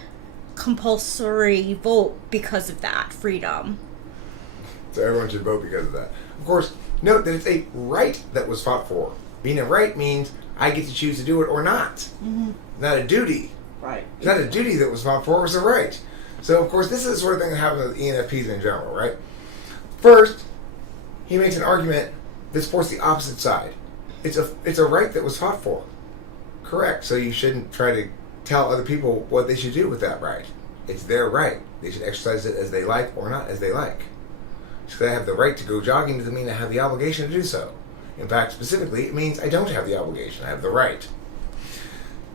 compulsory vote because of that freedom. So everyone should vote because of that. Of course, note that it's a right that was fought for. Being a right means I get to choose to do it or not. Mm-hmm. Not a duty. Right. It's not a duty that was fought for, it was a right. So, of course, this is the sort of thing that happens with ENFPs in general, right? First, he makes an argument that supports the opposite side. It's a right that was fought for. Correct. So you shouldn't try to tell other people what they should do with that right. It's their right. They should exercise it as they like or not as they like. So they have the right to go jogging doesn't mean I have the obligation to do so. In fact, specifically, it means I don't have the obligation. I have the right.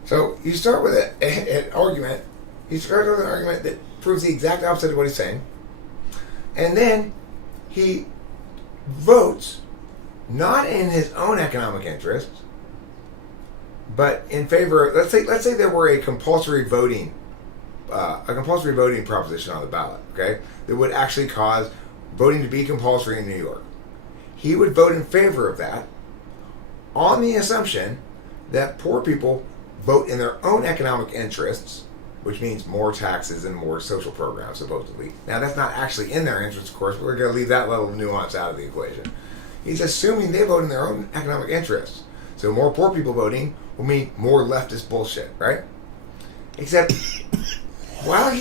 So you start with an argument. He starts with an argument that proves the exact opposite of what he's saying. And then he votes not in his own economic interests, but in favor of, let's say there were a compulsory voting proposition on the ballot, okay, that would actually cause voting to be compulsory in New York. He would vote in favor of that on the assumption that poor people vote in their own economic interests, which means more taxes and more social programs, supposedly. Now, that's not actually in their interest, of course, but we're going to leave that level of nuance out of the equation. He's assuming they vote in their own economic interests. So more poor people voting will mean more leftist bullshit, right? Except, while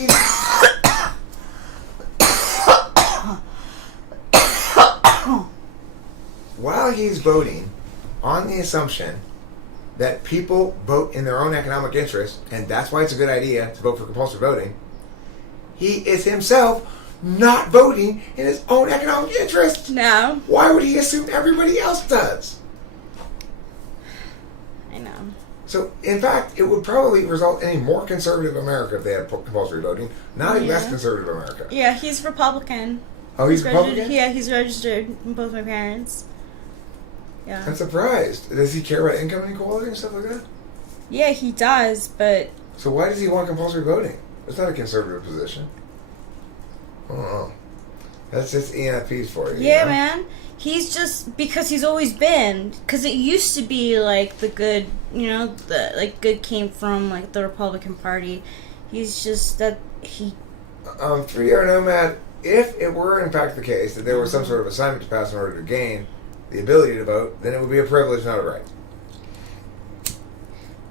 he's voting on the assumption that people vote in their own economic interest, and that's why it's a good idea to vote for compulsory voting, he is himself not voting in his own economic interest. No. Why would he assume everybody else does? I know. So, in fact, it would probably result in a more conservative America if they had compulsory voting, not a less conservative America. Yeah, he's Republican. Oh, he's Republican? Yeah, he's registered with both my parents. Yeah. I'm surprised. Does he care about income inequality and stuff like that? Yeah, he does, but... So why does he want compulsory voting? It's not a conservative position. I don't know. That's just ENFPs for you. Yeah, you know? man. he's just, because he's always been, because it used to be like the good, the like good came from like the Republican Party. He's just that he. 3R Nomad, if it were in fact the case that there was some sort of assignment to pass in order to gain the ability to vote, then it would be a privilege, not a right.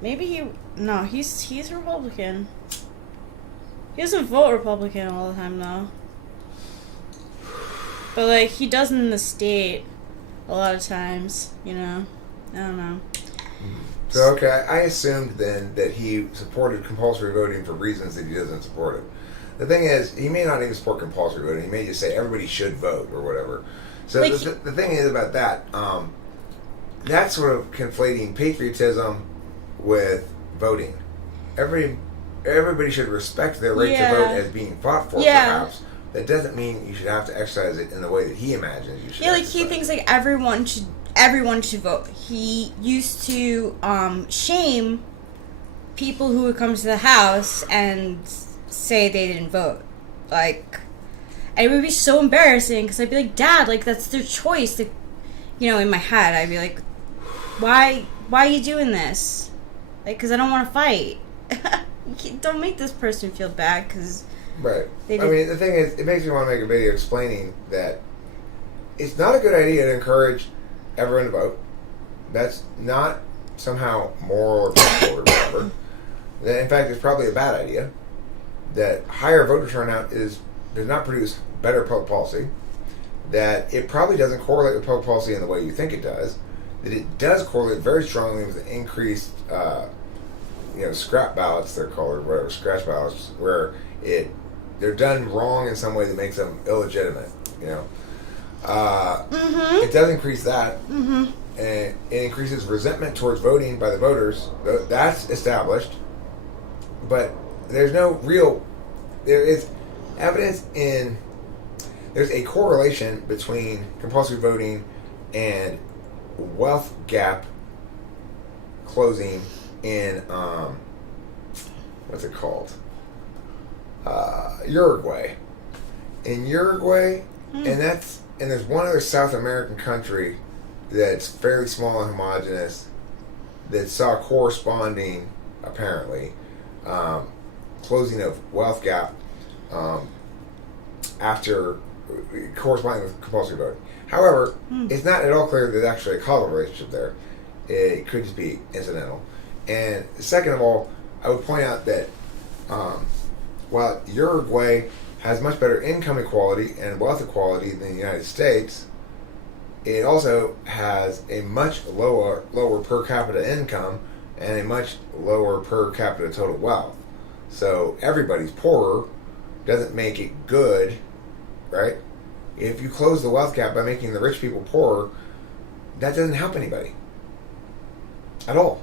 Maybe he's Republican. He doesn't vote Republican all the time though. But like he does in the state a lot of times, I don't know. So okay, I assumed then that he supported compulsory voting for reasons that he doesn't support it. The thing is, he may not even support compulsory voting. He may just say everybody should vote or whatever. So like the thing is about that, that's sort of conflating patriotism with voting. Everybody should respect their right to vote as being fought for, perhaps. That doesn't mean you should have to exercise it in the way that he imagines you should. Yeah, like he thinks like everyone should vote. He used to shame people who would come to the house and say they didn't vote. Like, and it would be so embarrassing because I'd be like, Dad, like that's their choice. Like, in my head, I'd be like, why are you doing this? Like, because I don't want to fight. Don't make this person feel bad because. Right. I mean, the thing is, it makes me want to make a video explaining that it's not a good idea to encourage everyone to vote. That's not somehow moral or peaceful or whatever. That, in fact, it's probably a bad idea. That higher voter turnout does not produce better public policy. That it probably doesn't correlate with public policy in the way you think it does. That it does correlate very strongly with increased, scrap ballots, they're called, or whatever, scratch ballots, where they're done wrong in some way that makes them illegitimate. It does increase that, and it increases resentment towards voting by the voters. That's established, but there is evidence there's a correlation between compulsory voting and wealth gap closing in what's it called? Uruguay. In Uruguay, and there's one other South American country that's fairly small and homogenous that saw corresponding, apparently, closing of wealth gap after corresponding with compulsory voting. However, it's not at all clear there's actually a causal relationship there. It could just be incidental. And second of all, I would point out that while Uruguay has much better income equality and wealth equality than the United States, it also has a much lower per capita income and a much lower per capita total wealth. So everybody's poorer doesn't make it good, right? If you close the wealth gap by making the rich people poorer, that doesn't help anybody at all.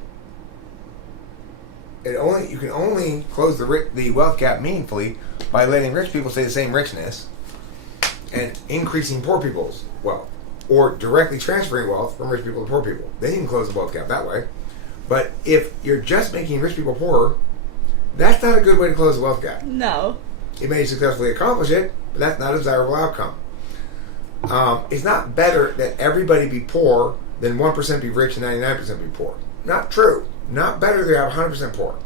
You can only close the wealth gap meaningfully by letting rich people stay the same richness and increasing poor people's wealth, or directly transferring wealth from rich people to poor people. Then you can close the wealth gap that way. But if you're just making rich people poorer, that's not a good way to close the wealth gap. No. It may successfully accomplish it, but that's not a desirable outcome. It's not better that everybody be poor than 1% be rich and 99% be poor. Not true. Not better to have 100% poor.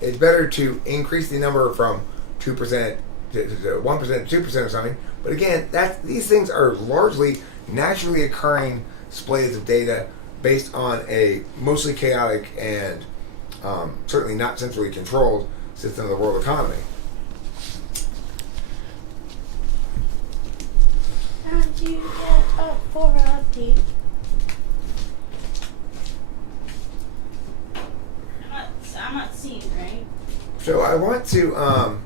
It's better to increase the number from 2% to 1% to 2% or something. But again, these things are largely naturally occurring displays of data based on a mostly chaotic and certainly not centrally controlled system of the world economy. How did you get up for a tea? I'm not seeing, right? So I want to,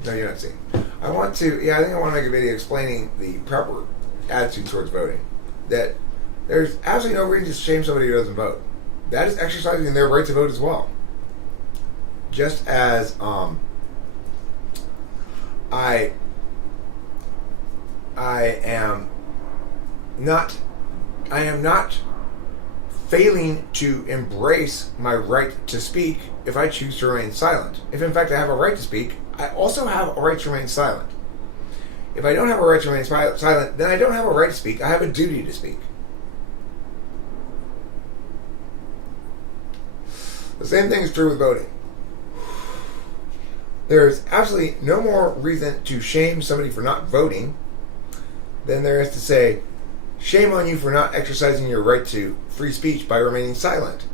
no, you're not seeing. I think I want to make a video explaining the proper attitude towards voting. That there's absolutely no reason to shame somebody who doesn't vote. That is exercising their right to vote as well. Just as I am not failing to embrace my right to speak if I choose to remain silent. If in fact I have a right to speak, I also have a right to remain silent. If I don't have a right to remain silent, then I don't have a right to speak. I have a duty to speak. The same thing is true with voting. There's absolutely no more reason to shame somebody for not voting than there is to say, shame on you for not exercising your right to free speech by remaining silent.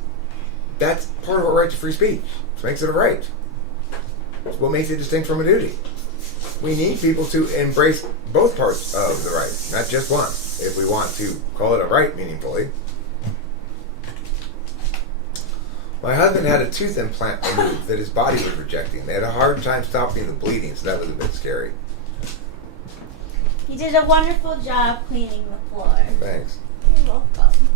That's part of a right to free speech. Which makes it a right. It's what makes it distinct from a duty. We need people to embrace both parts of the right, not just one, if we want to call it a right meaningfully. My husband had a tooth implant removed that his body was rejecting. They had a hard time stopping the bleeding, so that was a bit scary. You did a wonderful job cleaning the floor. Thanks. You're welcome.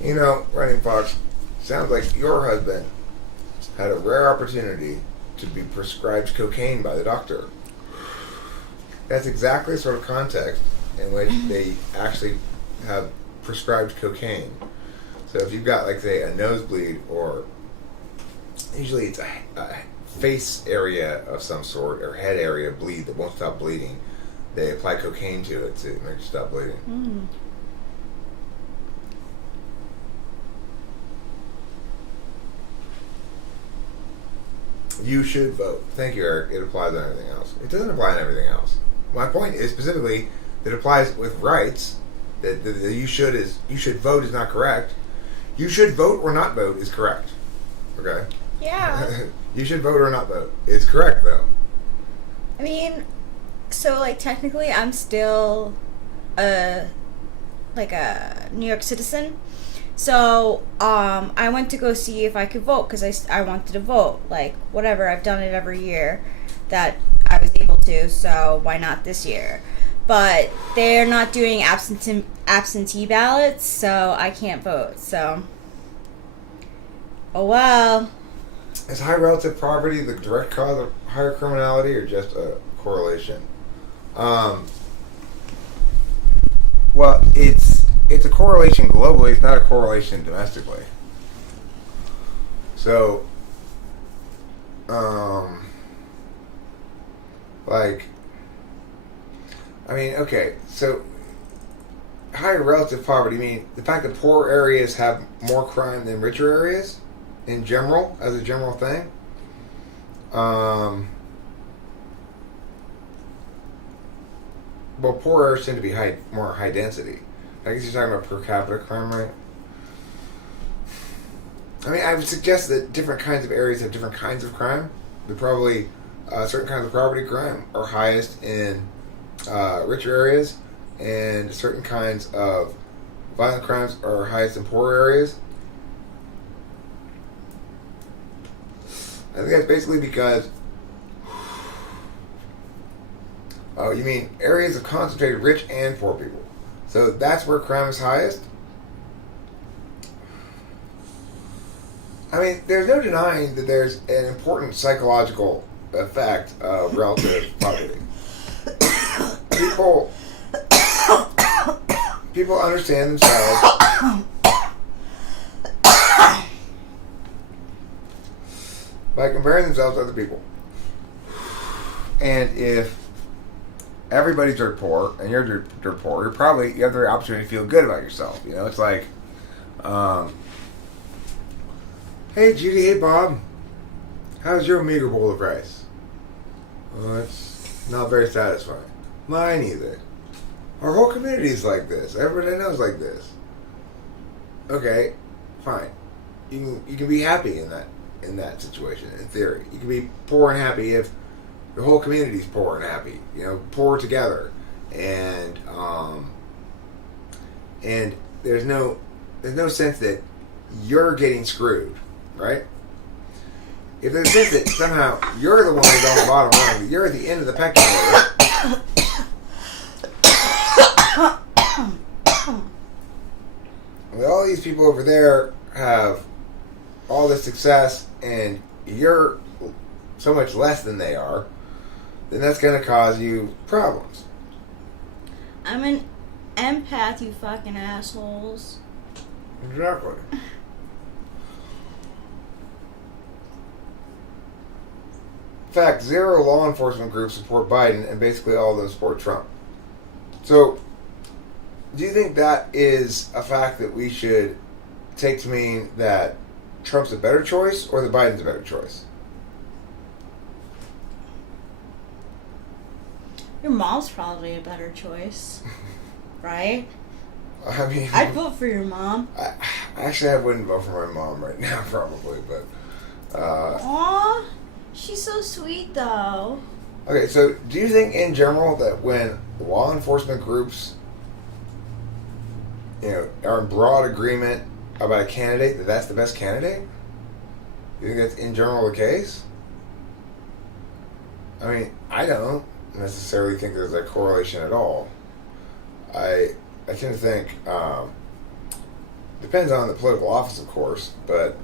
You know, Running Fox, sounds like your husband had a rare opportunity to be prescribed cocaine by the doctor. That's exactly the sort of context in which they actually have prescribed cocaine. So if you've got, like, say, a nosebleed, or usually it's a face area of some sort or head area bleed that won't stop bleeding, they apply cocaine to it to make it stop bleeding. Mm. You should vote. Thank you, Eric. It applies on everything else. It doesn't apply on everything else. My point is specifically that it applies with rights. That you should vote is not correct. You should vote or not vote is correct. Okay? Yeah. You should vote or not vote. It's correct, though. I mean, so, like, technically I'm still a New York citizen. So, I went to go see if I could vote because I wanted to vote. Like, whatever, I've done it every year that I was able to, so why not this year? But they're not doing absentee ballots, so I can't vote. So, oh well. Is high relative poverty the direct cause of higher criminality or just a correlation? Well, it's a correlation globally. It's not a correlation domestically. So, okay, so higher relative poverty, I mean the fact that poor areas have more crime than richer areas in general, as a general thing. Well, poor areas tend to be more high density. I guess you're talking about per capita crime rate. I mean, I would suggest that different kinds of areas have different kinds of crime. But probably certain kinds of property crime are highest in richer areas, and certain kinds of violent crimes are highest in poor areas. I think that's basically because... Oh, you mean areas of concentrated rich and poor people. So that's where crime is highest? I mean, there's no denying that there's an important psychological effect of relative poverty. People understand themselves by comparing themselves to other people. And if everybody's dirt poor and you're dirt poor, you have the opportunity to feel good about yourself. You know, it's like, hey Judy, hey Bob, how's your meager bowl of rice? Well, it's not very satisfying. Mine either. Our whole community is like this. Everybody I know is like this. Okay, fine. You can be happy in that situation. In theory, you can be poor and happy if the whole community is poor and happy. You know, poor together, and there's no sense that you're getting screwed, right? If there's a sense that somehow you're the one who's on the bottom rung, that you're at the end of the pecking order. All these people over there have all this success and you're so much less than they are, then that's going to cause you problems. I'm an empath, you fucking assholes. Exactly. fact, 0 law enforcement groups support Biden, and basically all of them support Trump. So, do you think that is a fact that we should take to mean that Trump's a better choice or that Biden's a better choice? Your mom's probably a better choice, right? I mean, I'd vote for your mom. I wouldn't vote for my mom right now, probably, but. Aww, she's so sweet, though. Okay, so do you think in general that when law enforcement groups, are in broad agreement about a candidate, that that's the best candidate? Do you think that's in general the case? I mean, I don't necessarily think there's a correlation at all. I tend to think, depends on the political office, of course, but,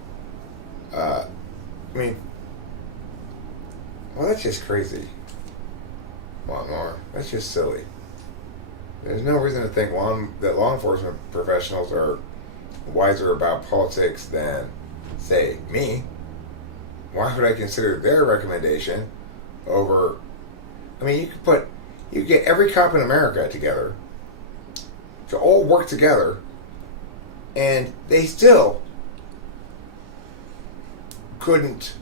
I mean, well, that's just crazy. More. That's just silly. There's no reason to think that law enforcement professionals are wiser about politics than, say, me. Why would I consider their recommendation over? I mean, you could get every cop in America together to all work together, and they still couldn't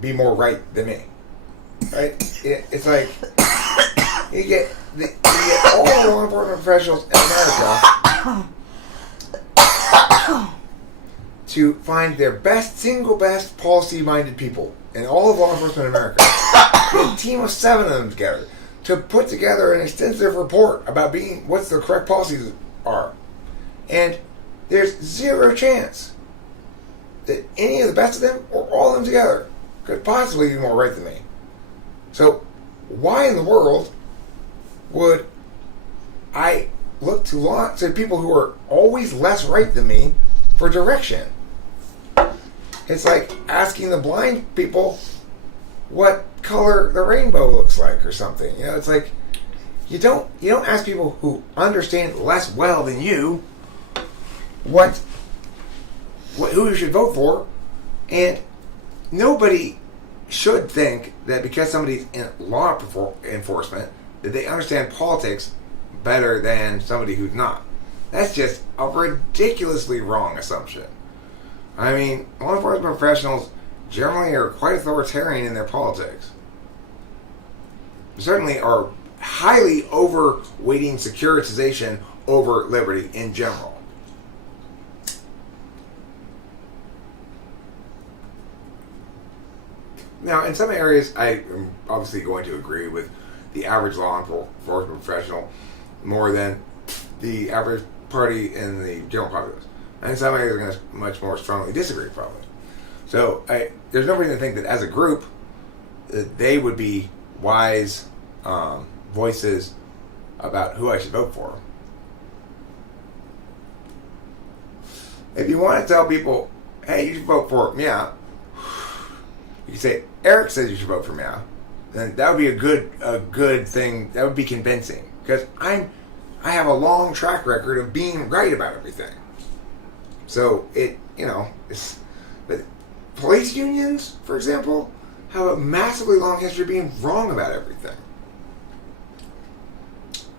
be more right than me. Right? It's like you get all the law enforcement professionals in America to find their single best policy-minded people in all of law enforcement in America. A team of 7 of them together to put together an extensive report about what the correct policies are. And there's 0 chance that any of the best of them or all of them together could possibly be more right than me. So why in the world would I look to people who are always less right than me for direction? It's like asking the blind people what color the rainbow looks like or something. It's like you don't ask people who understand less well than you who you should vote for, and nobody should think that because somebody's in law enforcement that they understand politics better than somebody who's not. That's just a ridiculously wrong assumption. I mean, law enforcement professionals generally are quite authoritarian in their politics. Certainly are highly overweighting securitization over liberty in general. Now, in some areas, I am obviously going to agree with the average law enforcement professional more than the average party in the general populace. And in some areas, I'm going to much more strongly disagree, probably. So, there's no reason to think that as a group, that they would be wise voices about who I should vote for. If you want to tell people, hey, you should vote for Meow, you can say, Eric says you should vote for Meow. Then that would be a good thing. That would be convincing. Because I have a long track record of being right about everything. So, but police unions, for example, have a massively long history of being wrong about everything.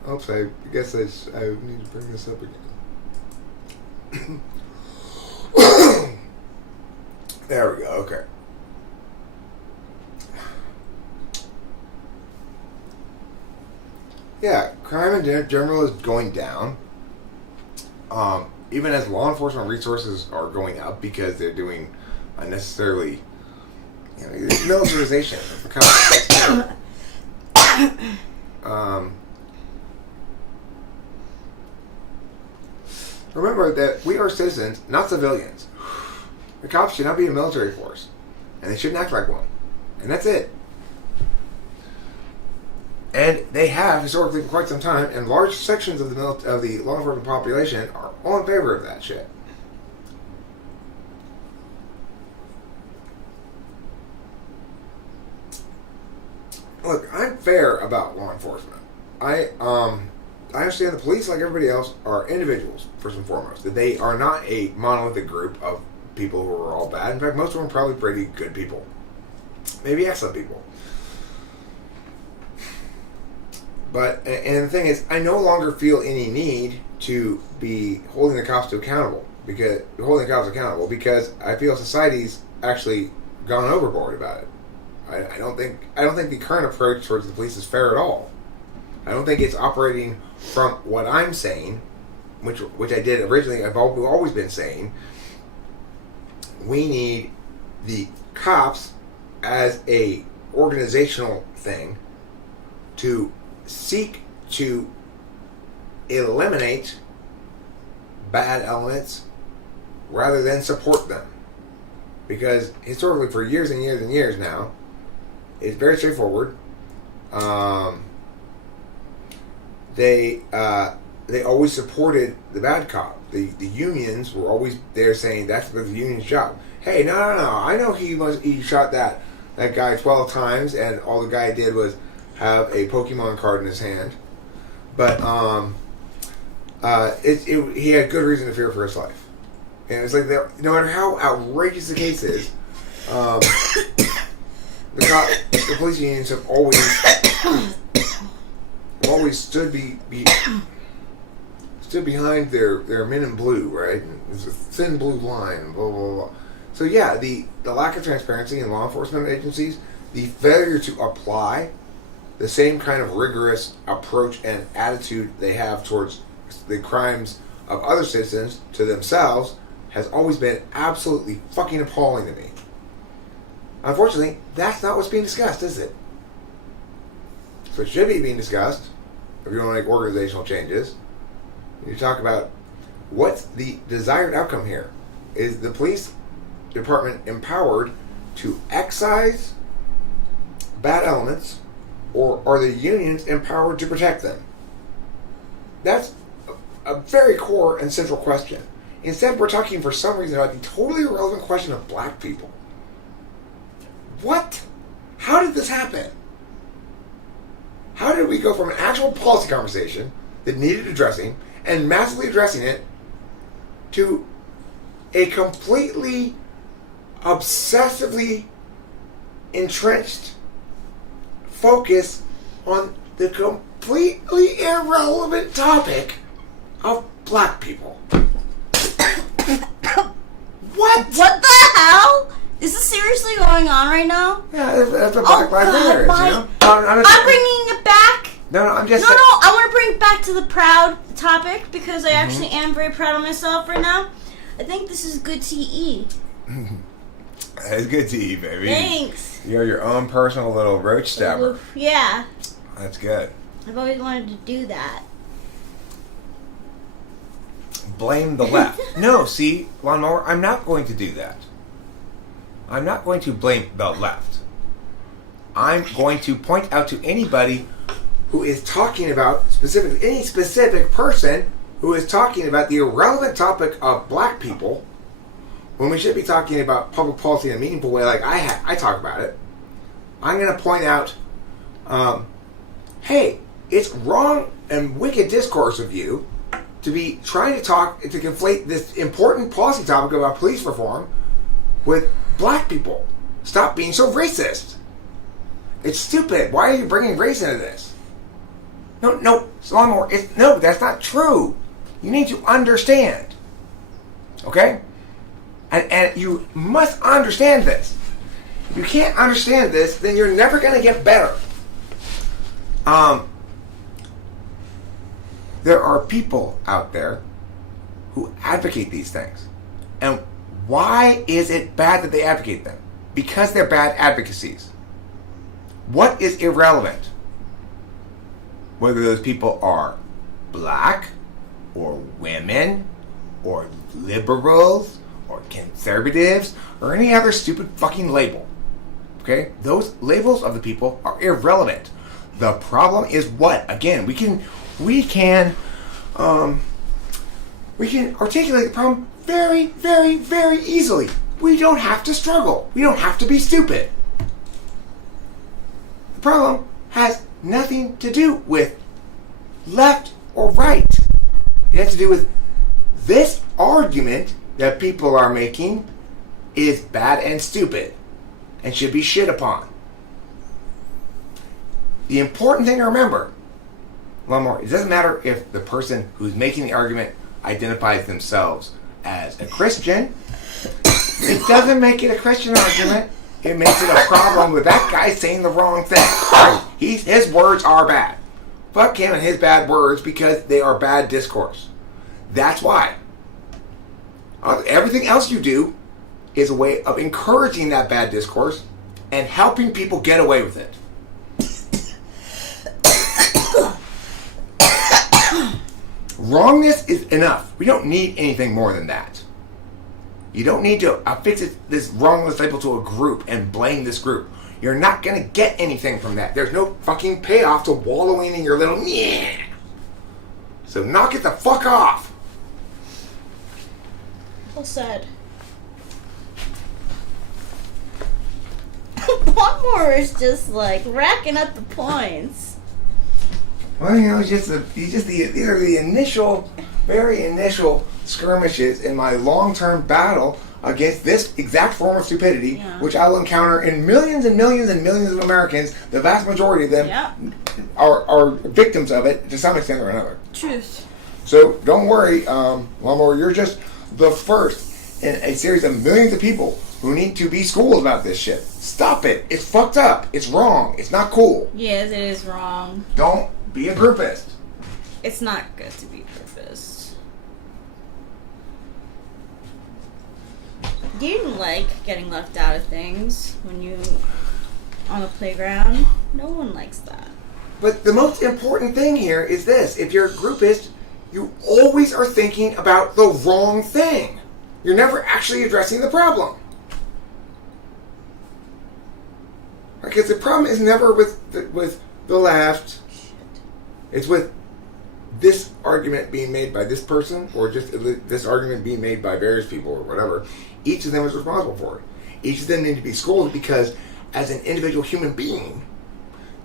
Oops, I guess I need to bring this up again. There we go, okay. Yeah, crime in general is going down. Even as law enforcement resources are going up because they're doing unnecessarily, militarization of the country. Remember that we are citizens, not civilians. The cops should not be a military force, and they shouldn't act like one. And that's it. And they have historically for quite some time, and large sections of the law enforcement population are all in favor of that shit. Look, I'm fair about law enforcement. I understand the police, like everybody else, are individuals first and foremost. That they are not a monolithic group of people who are all bad. In fact, most of them are probably pretty good people. Maybe excellent people. But, and the thing is, I no longer feel any need to be holding the cops accountable because I feel society's actually gone overboard about it. I don't think the current approach towards the police is fair at all. I don't think it's operating from what I'm saying, which I did originally. I've always been saying we need the cops as a organizational thing to seek to eliminate bad elements rather than support them. Because historically, for years and years and years now, it's very straightforward. They always supported the bad cop. The unions were always there saying that's the union's job. Hey, no. I know he shot that guy 12 times, and all the guy did was have a Pokemon card in his hand. But he had good reason to fear for his life. And it's like no matter how outrageous the case is, the police unions have always stood behind their men in blue, right? There's a thin blue line, blah blah blah. So yeah, the lack of transparency in law enforcement agencies, the failure to apply the same kind of rigorous approach and attitude they have towards the crimes of other citizens to themselves has always been absolutely fucking appalling to me. Unfortunately, that's not what's being discussed, is it? So it should be being discussed if you want to make organizational changes. You talk about what's the desired outcome here. Is the police department empowered to excise bad elements, or are the unions empowered to protect them? That's a very core and central question. Instead, we're talking for some reason about the totally irrelevant question of black people. What? How did this happen? How did we go from an actual policy conversation that needed addressing and massively addressing it to a completely obsessively entrenched focus on the completely irrelevant topic of black people? What? What the hell? Is this seriously going on right now? Yeah, that's what Black Lives Matter is, you know? I'm bringing it back. No, I'm just... No, I want to bring it back to the proud topic because I actually am very proud of myself right now. I think this is good to eat. It's good to eat, baby. Thanks. You're your own personal little roach stabber. Yeah. That's good. I've always wanted to do that. Blame the left. No, see, Lawnmower, I'm not going to do that. I'm not going to blame the left. I'm going to point out to anybody who is talking about, specifically, any specific person who is talking about the irrelevant topic of black people, when we should be talking about public policy in a meaningful way like I talk about it. I'm going to point out, hey, it's wrong and wicked discourse of you to be trying to conflate this important policy topic about police reform with black people. Stop being so racist. It's stupid. Why are you bringing race into this? No, that's not true. You need to understand. Okay? And you must understand this. If you can't understand this, then you're never going to get better. There are people out there who advocate these things. And why is it bad that they advocate them? Because they're bad advocacies. What is irrelevant? Whether those people are black, or women, or liberals, or conservatives, or any other stupid fucking label. Okay? Those labels of the people are irrelevant. The problem is what? Again, we can articulate the problem very, very, very easily. We don't have to struggle. We don't have to be stupid. The problem has nothing to do with left or right. It has to do with this argument that people are making is bad and stupid. and should be shit upon. The important thing to remember, one more, it doesn't matter if the person who's making the argument identifies themselves as a Christian. It doesn't make it a Christian argument. It makes it a problem with that guy saying the wrong thing. Right? His words are bad. Fuck him and his bad words because they are bad discourse. That's why. Everything else you do is a way of encouraging that bad discourse and helping people get away with it. Wrongness is enough. We don't need anything more than that. You don't need to affix this wrongness label to a group and blame this group. You're not going to get anything from that. There's no fucking payoff to wallowing in your little yeah. So knock it the fuck off. Well said. Potmore is just like racking up the points. Well, you know, these are the initial, very initial skirmishes in my long-term battle against this exact form of stupidity, which I will encounter in millions and millions and millions of Americans. The vast majority of them are victims of it to some extent or another. Truth. So don't worry, Lawnmower, you're just the first in a series of millions of people who need to be schooled about this shit. Stop it. It's fucked up. It's wrong. It's not cool. Yes, it is wrong. Don't be a groupist. It's not good to be groupist. You didn't like getting left out of things when you on the playground. No one likes that. But the most important thing here is this. If you're a groupist, you always are thinking about the wrong thing. You're never actually addressing the problem. Because the problem is never with the left. It's with this argument being made by this person, or just this argument being made by various people, or whatever. Each of them is responsible for it. Each of them need to be scolded because, as an individual human being,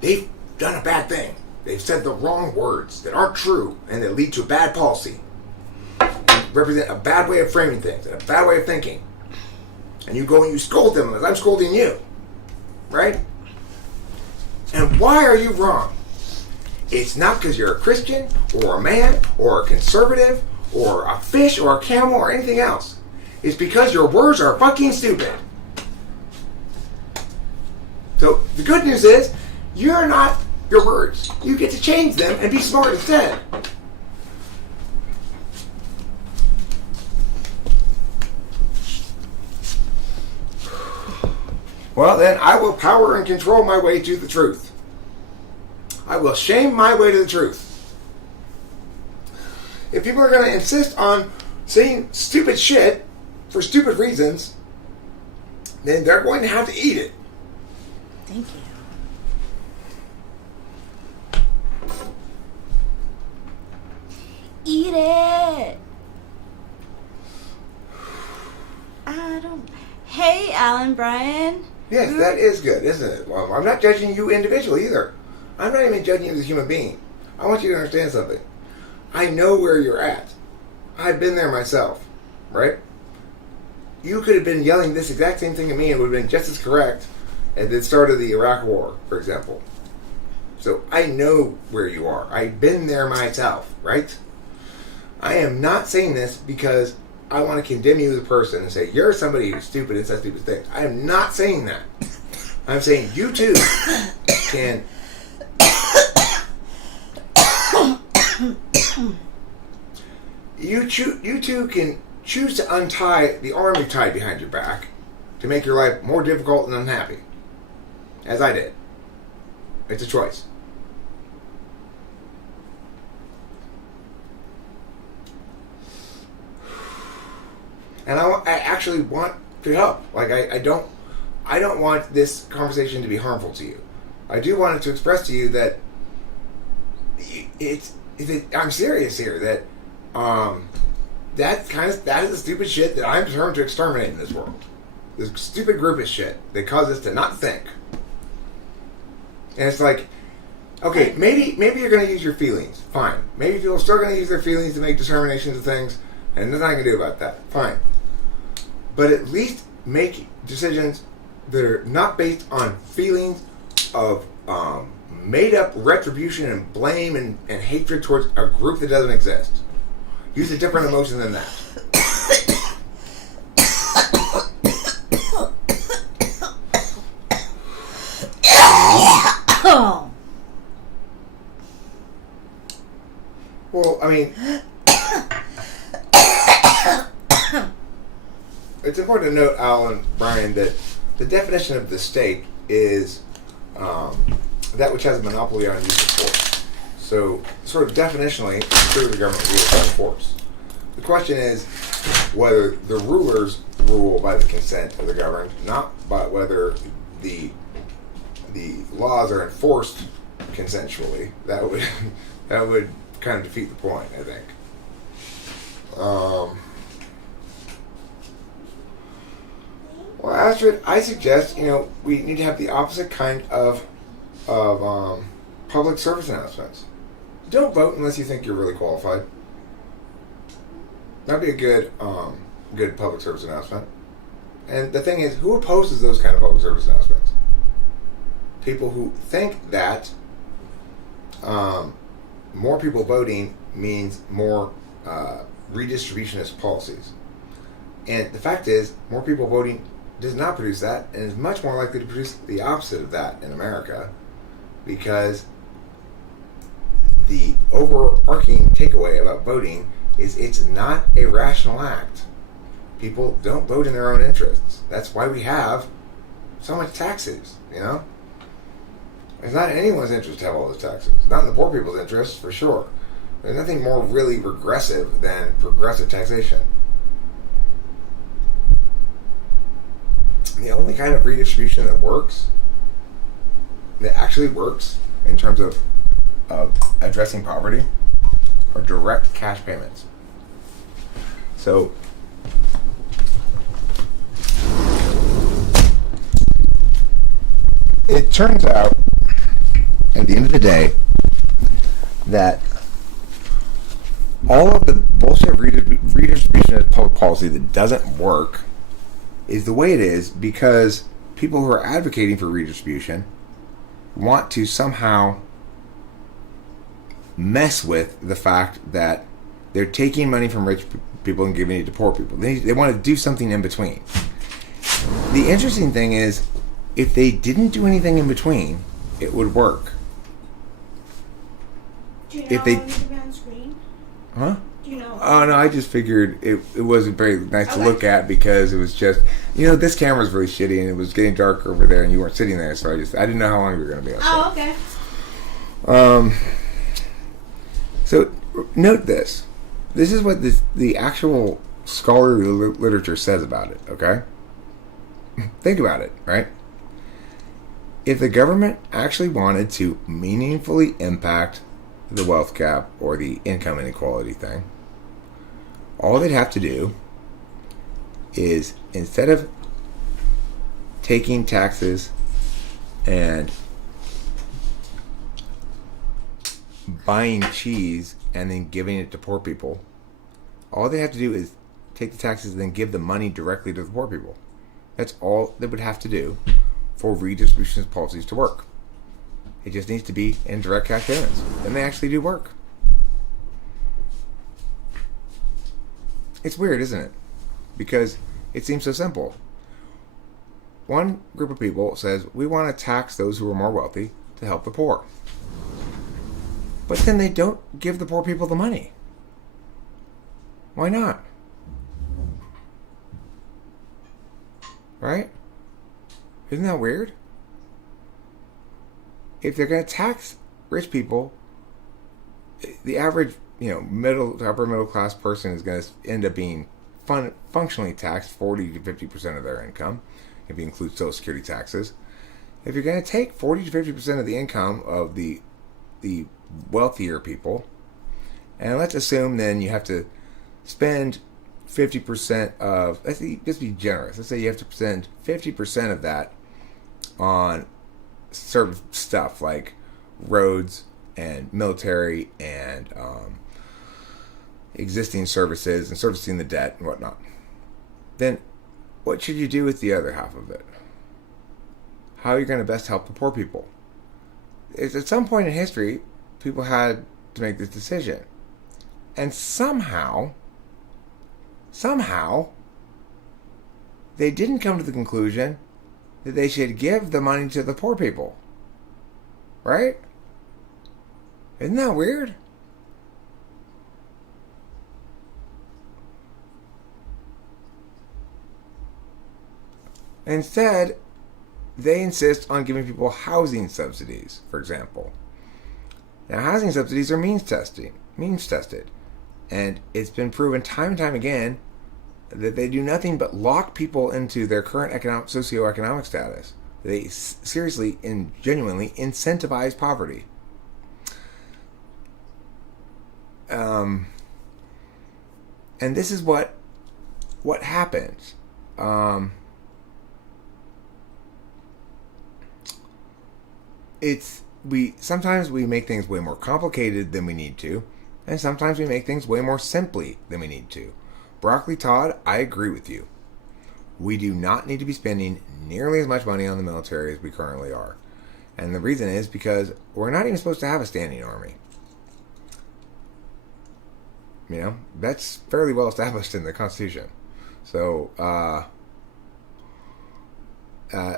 they've done a bad thing. They've said the wrong words that aren't true, and that lead to a bad policy, and represent a bad way of framing things, and a bad way of thinking. And you go and you scold them as I'm scolding you. Right? And why are you wrong? It's not because you're a Christian, or a man, or a conservative, or a fish, or a camel, or anything else. It's because your words are fucking stupid. So, the good news is, you're not your words. You get to change them and be smart instead. Well, then I will power and control my way to the truth. I will shame my way to the truth. If people are going to insist on saying stupid shit for stupid reasons, then they're going to have to eat it. Thank you. Eat it. I don't... Hey, Alan Bryan. Yes, that is good, isn't it? Well, I'm not judging you individually either. I'm not even judging you as a human being. I want you to understand something. I know where you're at. I've been there myself, right? You could have been yelling this exact same thing at me and would have been just as correct at the start of the Iraq War, for example. So I know where you are. I've been there myself, right? I am not saying this because I want to condemn you as a person and say, you're somebody who's stupid and says stupid things. I am not saying that. I'm saying you too can... You too can choose to untie the arm you tied behind your back to make your life more difficult and unhappy. As I did. It's a choice. And I actually want to help. Like I don't want this conversation to be harmful to you. I do want it to express to you that I'm serious here. That that is the stupid shit that I'm determined to exterminate in this world. This stupid groupist shit that causes us to not think. And it's like, okay, maybe you're going to use your feelings. Fine. Maybe people are still going to use their feelings to make determinations of things, and there's nothing I can do about that. Fine. But at least make decisions that are not based on feelings of made up retribution and blame and hatred towards a group that doesn't exist. Use a different emotion than that. Well, I mean, it's important to note, Alan, Brian, that the definition of the state is that which has a monopoly on use of force. So, sort of definitionally, true, the government rules by force. The question is whether the rulers rule by the consent of the governed, not by whether the laws are enforced consensually. That would kind of defeat the point, I think. Well, Astrid, I suggest we need to have the opposite kind of public service announcements. Don't vote unless you think you're really qualified. That'd be a good public service announcement. And the thing is, who opposes those kind of public service announcements? People who think that more people voting means more redistributionist policies. And the fact is, more people voting does not produce that, and is much more likely to produce the opposite of that in America, because the overarching takeaway about voting is it's not a rational act. People don't vote in their own interests. That's why we have so much taxes, It's not in anyone's interest to have all those taxes. Not in the poor people's interest, for sure. There's nothing more really regressive than progressive taxation. The only kind of redistribution that actually works in terms of addressing poverty, are direct cash payments. So, it turns out, at the end of the day, that all of the bullshit redistribution of public policy that doesn't work is the way it is because people who are advocating for redistribution want to somehow mess with the fact that they're taking money from rich people and giving it to poor people. They want to do something in between. The interesting thing is, if they didn't do anything in between, it would work. Do you know If they how to be on screen? Huh? Do you know? Oh, no, I just figured it wasn't very nice to look at because it was just, this camera's really shitty and it was getting dark over there and you weren't sitting there, so I didn't know how long you were going to be outside. Oh, okay. So, note this. This is what the actual scholarly literature says about it, okay? Think about it, right? If the government actually wanted to meaningfully impact the wealth gap or the income inequality thing, all they'd have to do is, instead of taking taxes and buying cheese and then giving it to poor people, all they have to do is take the taxes and then give the money directly to the poor people. That's all they would have to do for redistribution policies to work. It just needs to be in direct cash payments. Then they actually do work. It's weird, isn't it? Because it seems so simple. One group of people says, we want to tax those who are more wealthy to help the poor. But then they don't give the poor people the money. Why not? Right? Isn't that weird? If they're going to tax rich people, the average, middle to upper middle class person is going to end up being functionally taxed 40 to 50% of their income, if you include Social Security taxes. If you're going to take 40 to 50% of the income of the wealthier people, and let's assume then you have to spend 50% of, let's be generous, let's say you have to spend 50% of that on certain stuff like roads and military and existing services and servicing the debt and whatnot. Then what should you do with the other half of it? how you're going to best help the poor people. It's, at some point in history, people had to make this decision. And somehow, they didn't come to the conclusion that they should give the money to the poor people. Right? Isn't that weird? Instead, they insist on giving people housing subsidies, for example. Now, housing subsidies are means tested. And it's been proven time and time again that they do nothing but lock people into their current socioeconomic status. They seriously and genuinely incentivize poverty. And this is what happens. Sometimes we make things way more complicated than we need to, and sometimes we make things way more simply than we need to. Broccoli Todd, I agree with you. We do not need to be spending nearly as much money on the military as we currently are. And the reason is because we're not even supposed to have a standing army. You know, that's fairly well established in the Constitution. So,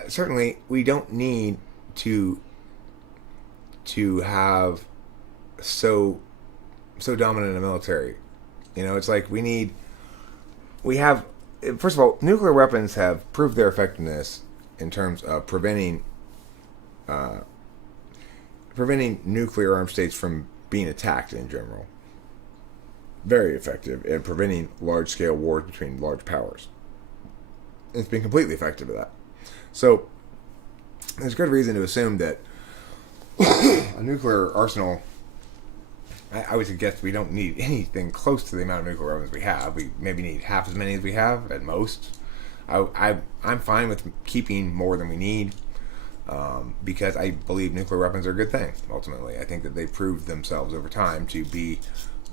certainly we don't need to have so dominant a military. You know, it's like first of all, nuclear weapons have proved their effectiveness in terms of preventing nuclear armed states from being attacked in general. Very effective in preventing large-scale wars between large powers. It's been completely effective at that. So, there's good reason to assume that a nuclear arsenal, I would suggest we don't need anything close to the amount of nuclear weapons we have. We maybe need half as many as we have at most. I'm fine with keeping more than we need because I believe nuclear weapons are a good thing, ultimately. I think that they've proved themselves over time to be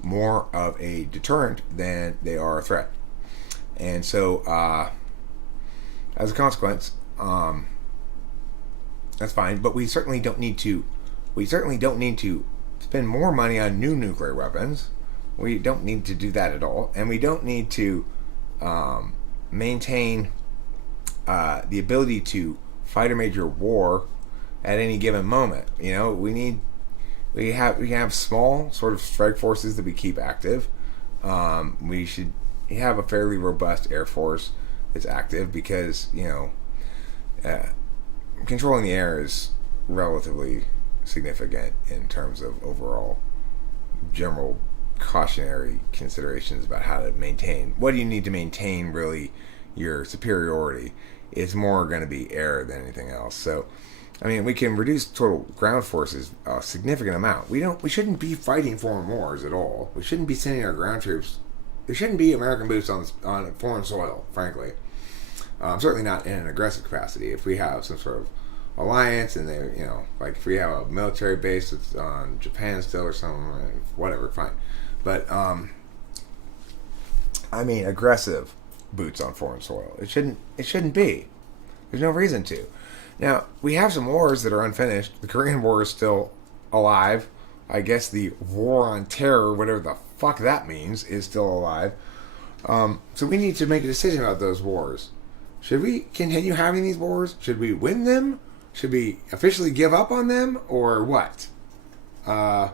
more of a deterrent than they are a threat. And so, as a consequence, that's fine. But we certainly don't need to spend more money on new nuclear weapons. We don't need to do that at all, and we don't need to maintain the ability to fight a major war at any given moment. You know, we have small sort of strike forces that we keep active. We should have a fairly robust air force that's active because, you know, controlling the air is relatively significant in terms of overall general cautionary considerations about how to maintain. What do you need to maintain really your superiority? It's more going to be air than anything else. So, I mean, we can reduce total ground forces a significant amount. We shouldn't be fighting foreign wars at all. We shouldn't be sending our ground troops. There shouldn't be American boots on foreign soil, frankly. Certainly not in an aggressive capacity. If we have some sort of alliance and they, you know, like if we have a military base that's on Japan still or something, whatever, fine. But I mean, aggressive boots on foreign soil. It shouldn't be. There's no reason to. Now, we have some wars that are unfinished. The Korean War is still alive. I guess the War on Terror, whatever the fuck that means, is still alive. So we need to make a decision about those wars. Should we continue having these wars? Should we win them? Should we officially give up on them? Or what? Are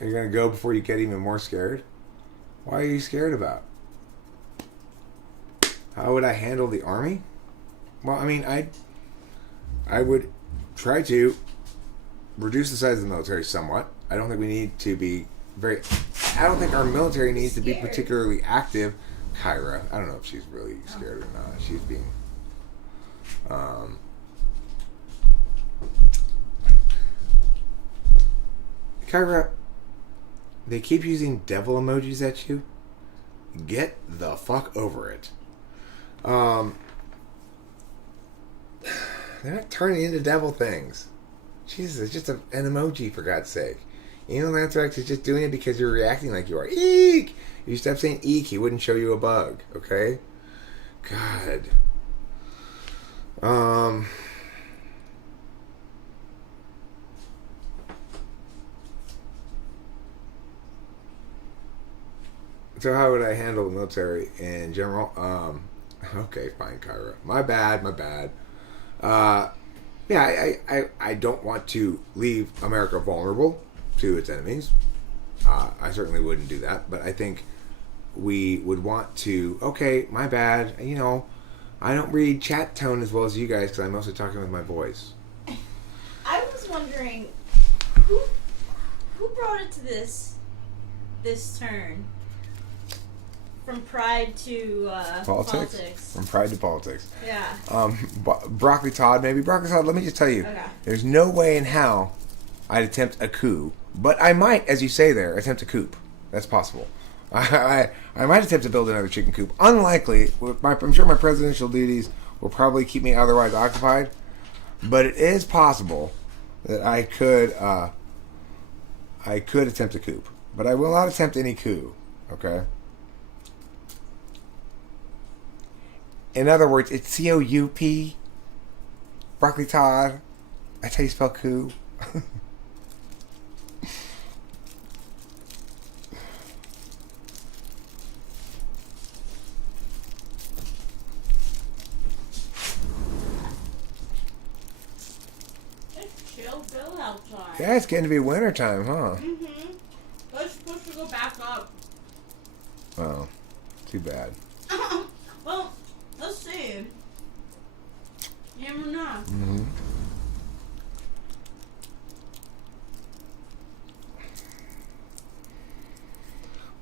you going to go before you get even more scared? Why are you scared about? How would I handle the army? Well, I mean, I would try to reduce the size of the military somewhat. I don't think we need to be I don't think our military needs to be particularly active. Kyra, I don't know if she's really scared or not. She's being Kyra, they keep using devil emojis at you. Get the fuck over it. They're not turning into devil things. Jesus, it's just an emoji, for God's sake. Anal anthrax is just doing it because you're reacting like you are. Eek! If you stop saying eek, he wouldn't show you a bug. Okay? God. So how would I handle the military in general? Okay, fine, Kyra. My bad. Yeah, I don't want to leave America vulnerable to its enemies. I certainly wouldn't do that, but I think we would want to, okay, my bad, I don't read chat tone as well as you guys because I'm mostly talking with my voice. I was wondering, who brought it to this turn? From pride to politics. From pride to politics. Yeah. Broccoli Todd, maybe. Broccoli Todd, let me just tell you. Okay. There's no way in hell I'd attempt a coup. But I might, as you say there, attempt a coup. That's possible. I might attempt to build another chicken coop. Unlikely. I'm sure my presidential duties will probably keep me otherwise occupied. But it is possible that I could attempt a coup. But I will not attempt any coup. Okay? In other words, it's C-O-U-P. Broccoli Todd. That's how you spell coup. It's chill Bill outside. Yeah, it's getting to be winter time, huh? Mm-hmm. It's supposed to go back up. Oh, too bad. Well, let's see. You never know. Mm-hmm.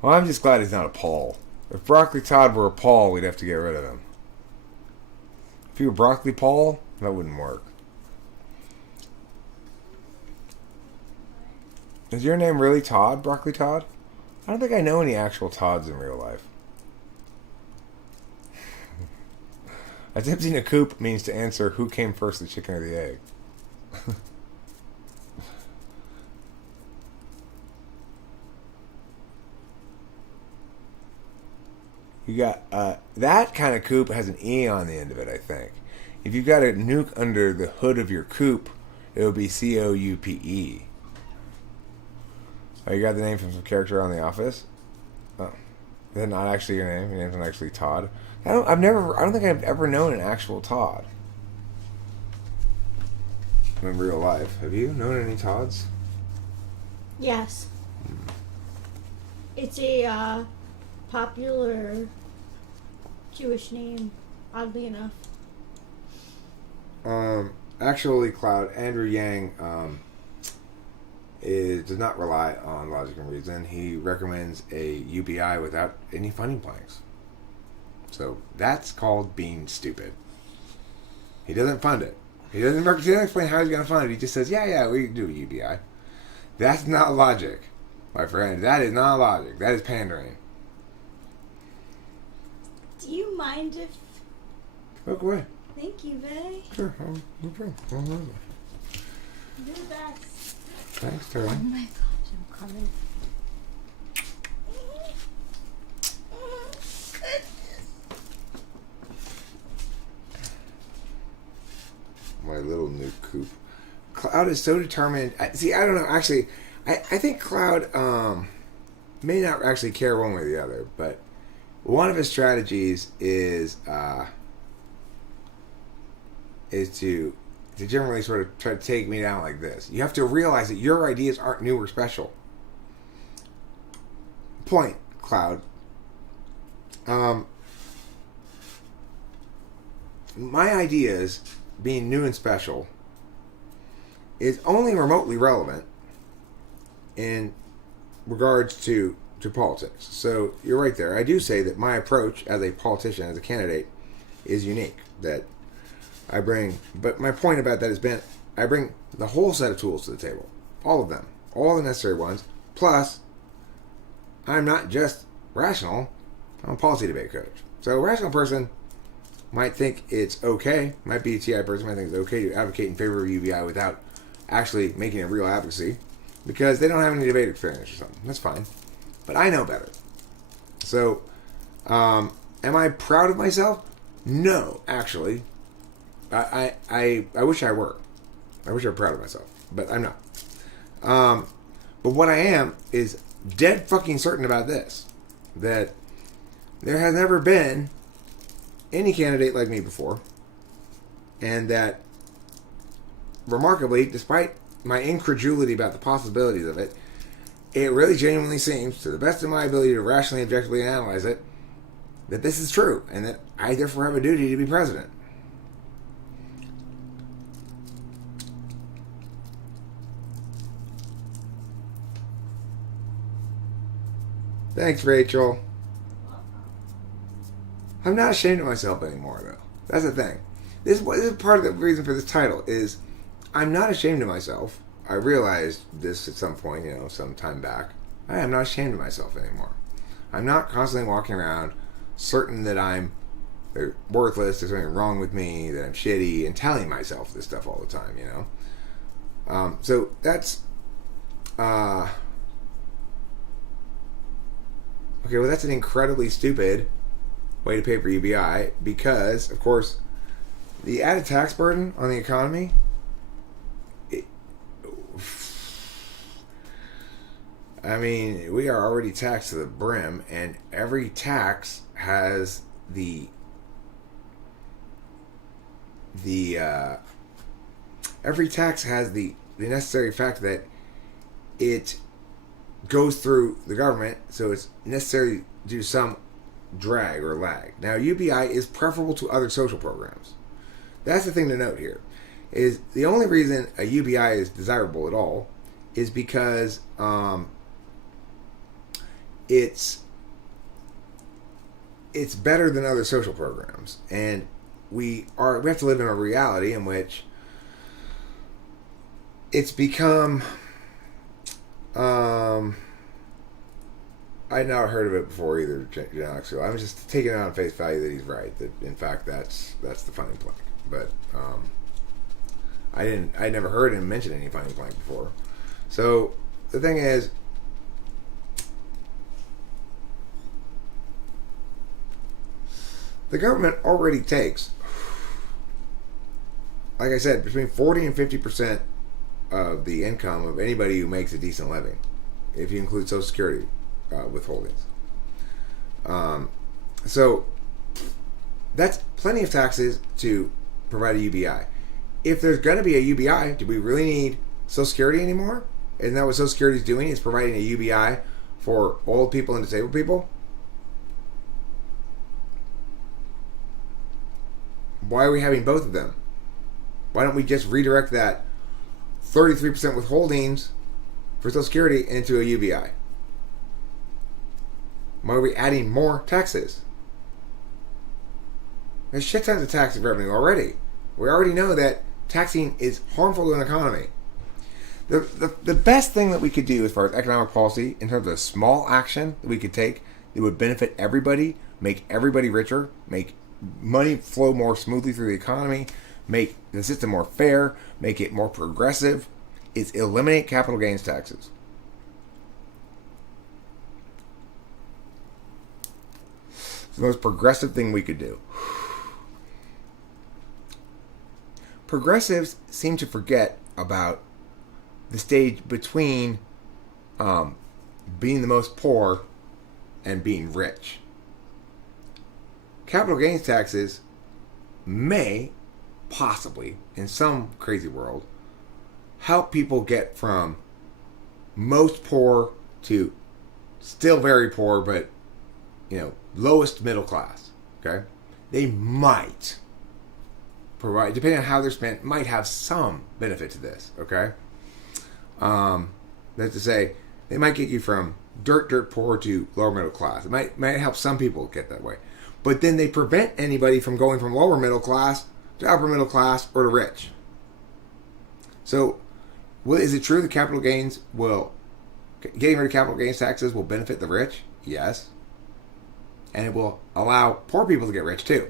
Well, I'm just glad he's not a Paul. If Broccoli Todd were a Paul, we'd have to get rid of him. If he were Broccoli Paul, that wouldn't work. Is your name really Todd, Broccoli Todd? I don't think I know any actual Todds in real life. Attempting a coup means to answer who came first, the chicken or the egg. You got that kind of coupe has an E on the end of it, I think. If you've got a nuke under the hood of your coupe, it would be C-O-U-P-E. Oh, you got the name from some character on The Office? Oh. Is that not actually your name? Your name's not actually Todd? I don't think I've ever known an actual Todd. In real life. Have you known any Todds? Yes. It's a popular Jewish name, oddly enough. Actually, Cloud, Andrew Yang does not rely on logic and reason. He recommends a UBI without any funding blanks. So that's called being stupid. He doesn't fund it. He doesn't explain how he's going to fund it. He just says, yeah, we can do a UBI. That's not logic, my friend. That is not logic. That is pandering. Do you mind if... Look away. Thank you, Bay. Sure. No problem. You're the best. Thanks, Terry. Oh my gosh, I'm coming. My little new coop. Cloud is so determined. I don't know. Actually, I think Cloud may not actually care one way or the other, but one of his strategies is to generally sort of try to take me down like this. You have to realize that your ideas aren't new or special. Point, Cloud. My ideas, being new and special, is only remotely relevant in regards to politics. So you're right there. I do say that my approach as a politician, as a candidate, is unique. That I bring, but my point about that has been, I bring the whole set of tools to the table. All of them. All the necessary ones. Plus, I'm not just rational, I'm a policy debate coach. So a rational person might think it's okay, might be a TI person, might think it's okay to advocate in favor of UBI without actually making a real advocacy. because they don't have any debate experience or something. That's fine. But I know better. So, am I proud of myself? No, actually. I wish I were. I wish I were proud of myself. But I'm not. But what I am is dead fucking certain about this. That there has never been any candidate like me before. And that, remarkably, despite my incredulity about the possibilities of it, it really genuinely seems, to the best of my ability to rationally, objectively analyze it, that this is true, and that I therefore have a duty to be president. Thanks, Rachel. I'm not ashamed of myself anymore, though. That's the thing. This is part of the reason for this title, is I'm not ashamed of myself. I realized this at some point, some time back. I am not ashamed of myself anymore. I'm not constantly walking around certain that I'm worthless, there's something wrong with me, that I'm shitty, and telling myself this stuff all the time, So that's... Okay, well, that's an incredibly stupid way to pay for UBI because, of course, the added tax burden on the economy... we are already taxed to the brim, and every tax has the necessary fact that it goes through the government, so it's necessary to do some drag or lag. Now, UBI is preferable to other social programs. That's the thing to note here. Is the only reason a UBI is desirable at all is because it's better than other social programs, and we have to live in a reality in which it's become I'd not heard of it before either, Alex, so I'm just taking it on face value that he's right, that in fact that's the funding plank, but I never heard him mention any funding plank before. So the thing is, the government already takes, like I said, between 40 and 50% of the income of anybody who makes a decent living, if you include Social Security withholdings. So that's plenty of taxes to provide a UBI. If there's going to be a UBI, do we really need Social Security anymore? Isn't that what Social Security is doing? Is providing a UBI for old people and disabled people? Why are we having both of them? Why don't we just redirect that 33% withholdings for Social Security into a UBI? Why are we adding more taxes? There's shit tons of tax revenue already. We already know that taxing is harmful to an economy. The best thing that we could do as far as economic policy, in terms of small action that we could take that would benefit everybody, make everybody richer, make money flow more smoothly through the economy, make the system more fair, make it more progressive, is eliminate capital gains taxes. It's the most progressive thing we could do. Progressives seem to forget about the stage between being the most poor and being rich. Capital gains taxes may, possibly, in some crazy world, help people get from most poor to still very poor, but, lowest middle class. Okay? They might provide, depending on how they're spent, might have some benefit to this. Okay? That's to say, they might get you from dirt poor to lower middle class. It might help some people get that way. But then they prevent anybody from going from lower middle class to upper middle class or to rich. So, is it true that getting rid of capital gains taxes will benefit the rich? Yes. And it will allow poor people to get rich too.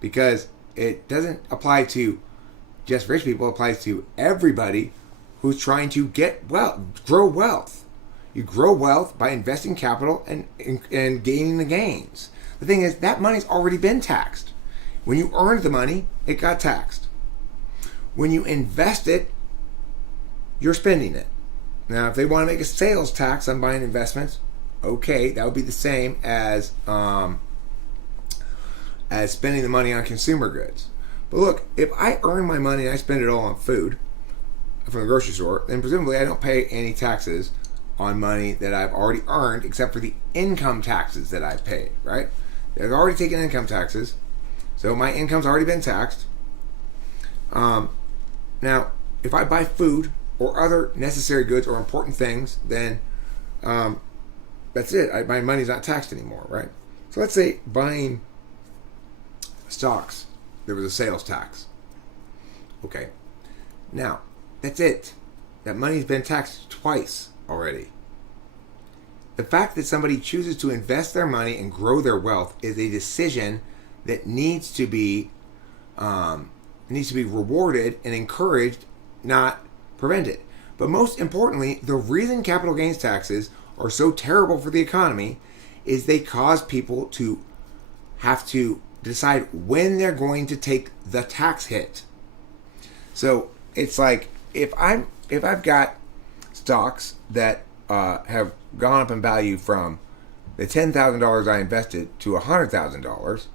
Because it doesn't apply to just rich people, it applies to everybody who's trying to grow wealth. You grow wealth by investing capital and gaining the gains. The thing is, that money's already been taxed. When you earned the money, it got taxed. When you invest it, you're spending it. Now, if they want to make a sales tax on buying investments, okay, that would be the same as spending the money on consumer goods. But look, if I earn my money and I spend it all on food from the grocery store, then presumably I don't pay any taxes on money that I've already earned, except for the income taxes that I've paid, right? They've already taken income taxes, so my income's already been taxed. Now, if I buy food or other necessary goods or important things, then that's it. My money's not taxed anymore, right? So let's say buying stocks, there was a sales tax. Okay. Now, that's it. That money's been taxed twice already. The fact that somebody chooses to invest their money and grow their wealth is a decision that needs to be rewarded and encouraged, not prevented. But most importantly, the reason capital gains taxes are so terrible for the economy is they cause people to have to decide when they're going to take the tax hit. So it's like if I've got stocks that have gone up in value from the $10,000 I invested to $100,000,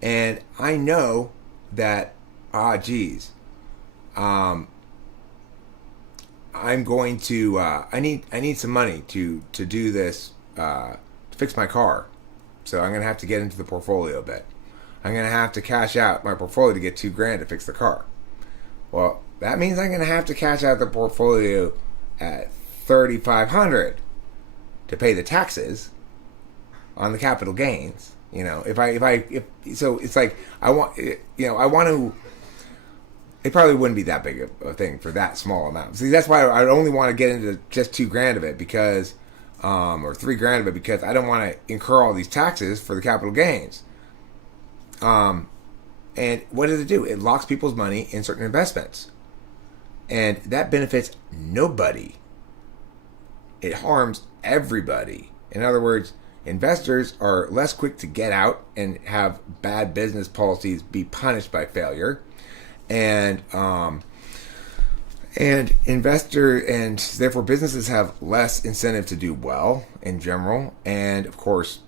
and I know that I'm going to I need some money to do this, to fix my car. So I'm going to have to get into the portfolio a bit. I'm going to have to cash out my portfolio to get $2,000 to fix the car. Well, that means I'm going to have to cash out the portfolio at $3,500 to pay the taxes on the capital gains. You know, so it's like I want to. It probably wouldn't be that big a thing for that small amount. See, that's why I only want to get into just $2,000 of it because, or $3,000 of it because I don't want to incur all these taxes for the capital gains. And what does it do? It locks people's money in certain investments, and that benefits nobody. It harms everybody. In other words, investors are less quick to get out and have bad business policies be punished by failure. And therefore businesses have less incentive to do well in general. And of course,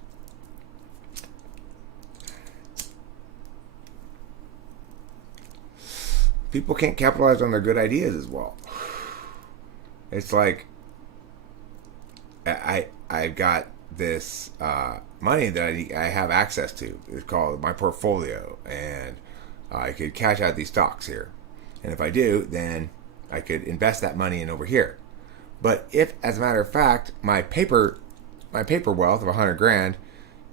people can't capitalize on their good ideas as well. It's like I've got this money that I have access to. It's called my portfolio, and I could cash out these stocks here. And if I do, then I could invest that money in over here. But if, as a matter of fact, my paper wealth of $100,000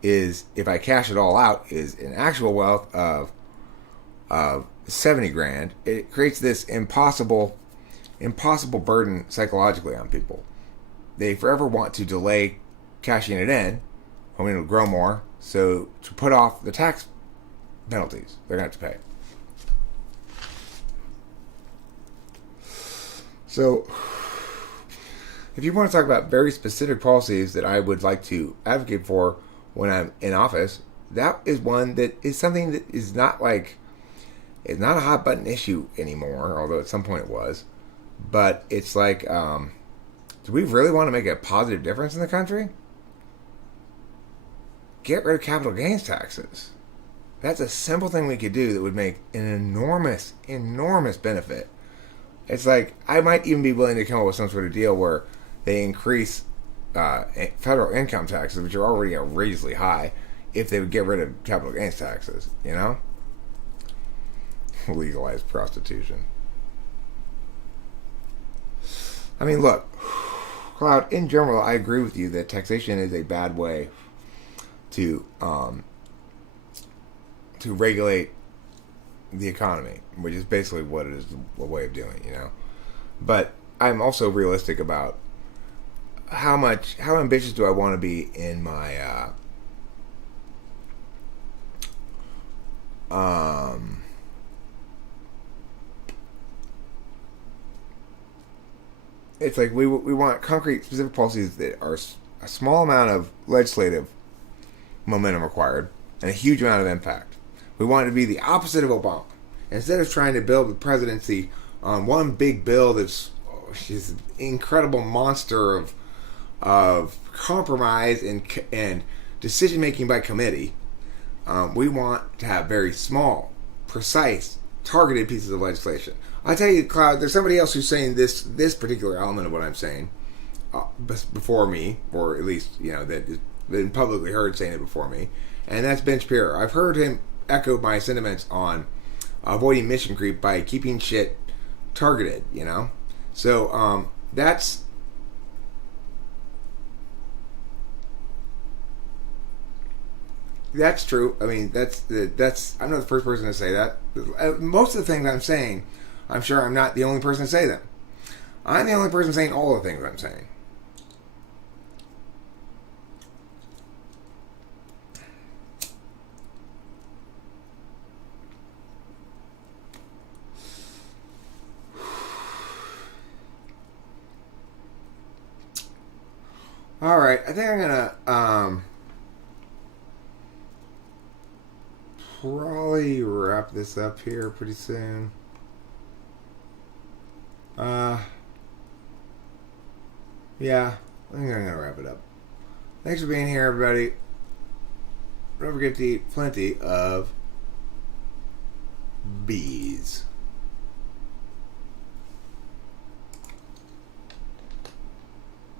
is, if I cash it all out, is an actual wealth of $70,000, it creates this impossible burden psychologically on people. They forever want to delay cashing it in, hoping it'll grow more, so to put off the tax penalties they're going to have to pay. So, if you want to talk about very specific policies that I would like to advocate for when I'm in office, that is one that is something that is not it's not a hot button issue anymore, although at some point it was. But it's like, do we really want to make a positive difference in the country? Get rid of capital gains taxes. That's a simple thing we could do that would make an enormous, enormous benefit. It's like, I might even be willing to come up with some sort of deal where they increase federal income taxes, which are already outrageously high, if they would get rid of capital gains taxes, you know? Legalize prostitution. I mean, look, Cloud, in general, I agree with you that taxation is a bad way to regulate the economy, which is basically what it is a way of doing, you know. But I'm also realistic about how ambitious do I want to be in my it's like we want concrete, specific policies that are a small amount of legislative momentum required and a huge amount of impact. We want it to be the opposite of Obama. Instead of trying to build the presidency on one big bill that's she's an incredible monster of compromise and decision making by committee, we want to have very small, precise, targeted pieces of legislation. I tell you, Cloud, there's somebody else who's saying this particular element of what I'm saying before me, or at least that has been publicly heard saying it before me, and that's Ben Shapiro. I've heard him echo my sentiments on avoiding mission creep by keeping shit targeted. So that's true. I mean, that's I'm not the first person to say that. Most of the things I'm saying, I'm sure I'm not the only person to say them. I'm the only person saying all the things I'm saying. All right, I think I'm gonna probably wrap this up here pretty soon. Yeah, I think I'm gonna wrap it up. Thanks for being here, everybody. Don't forget to eat plenty of bees.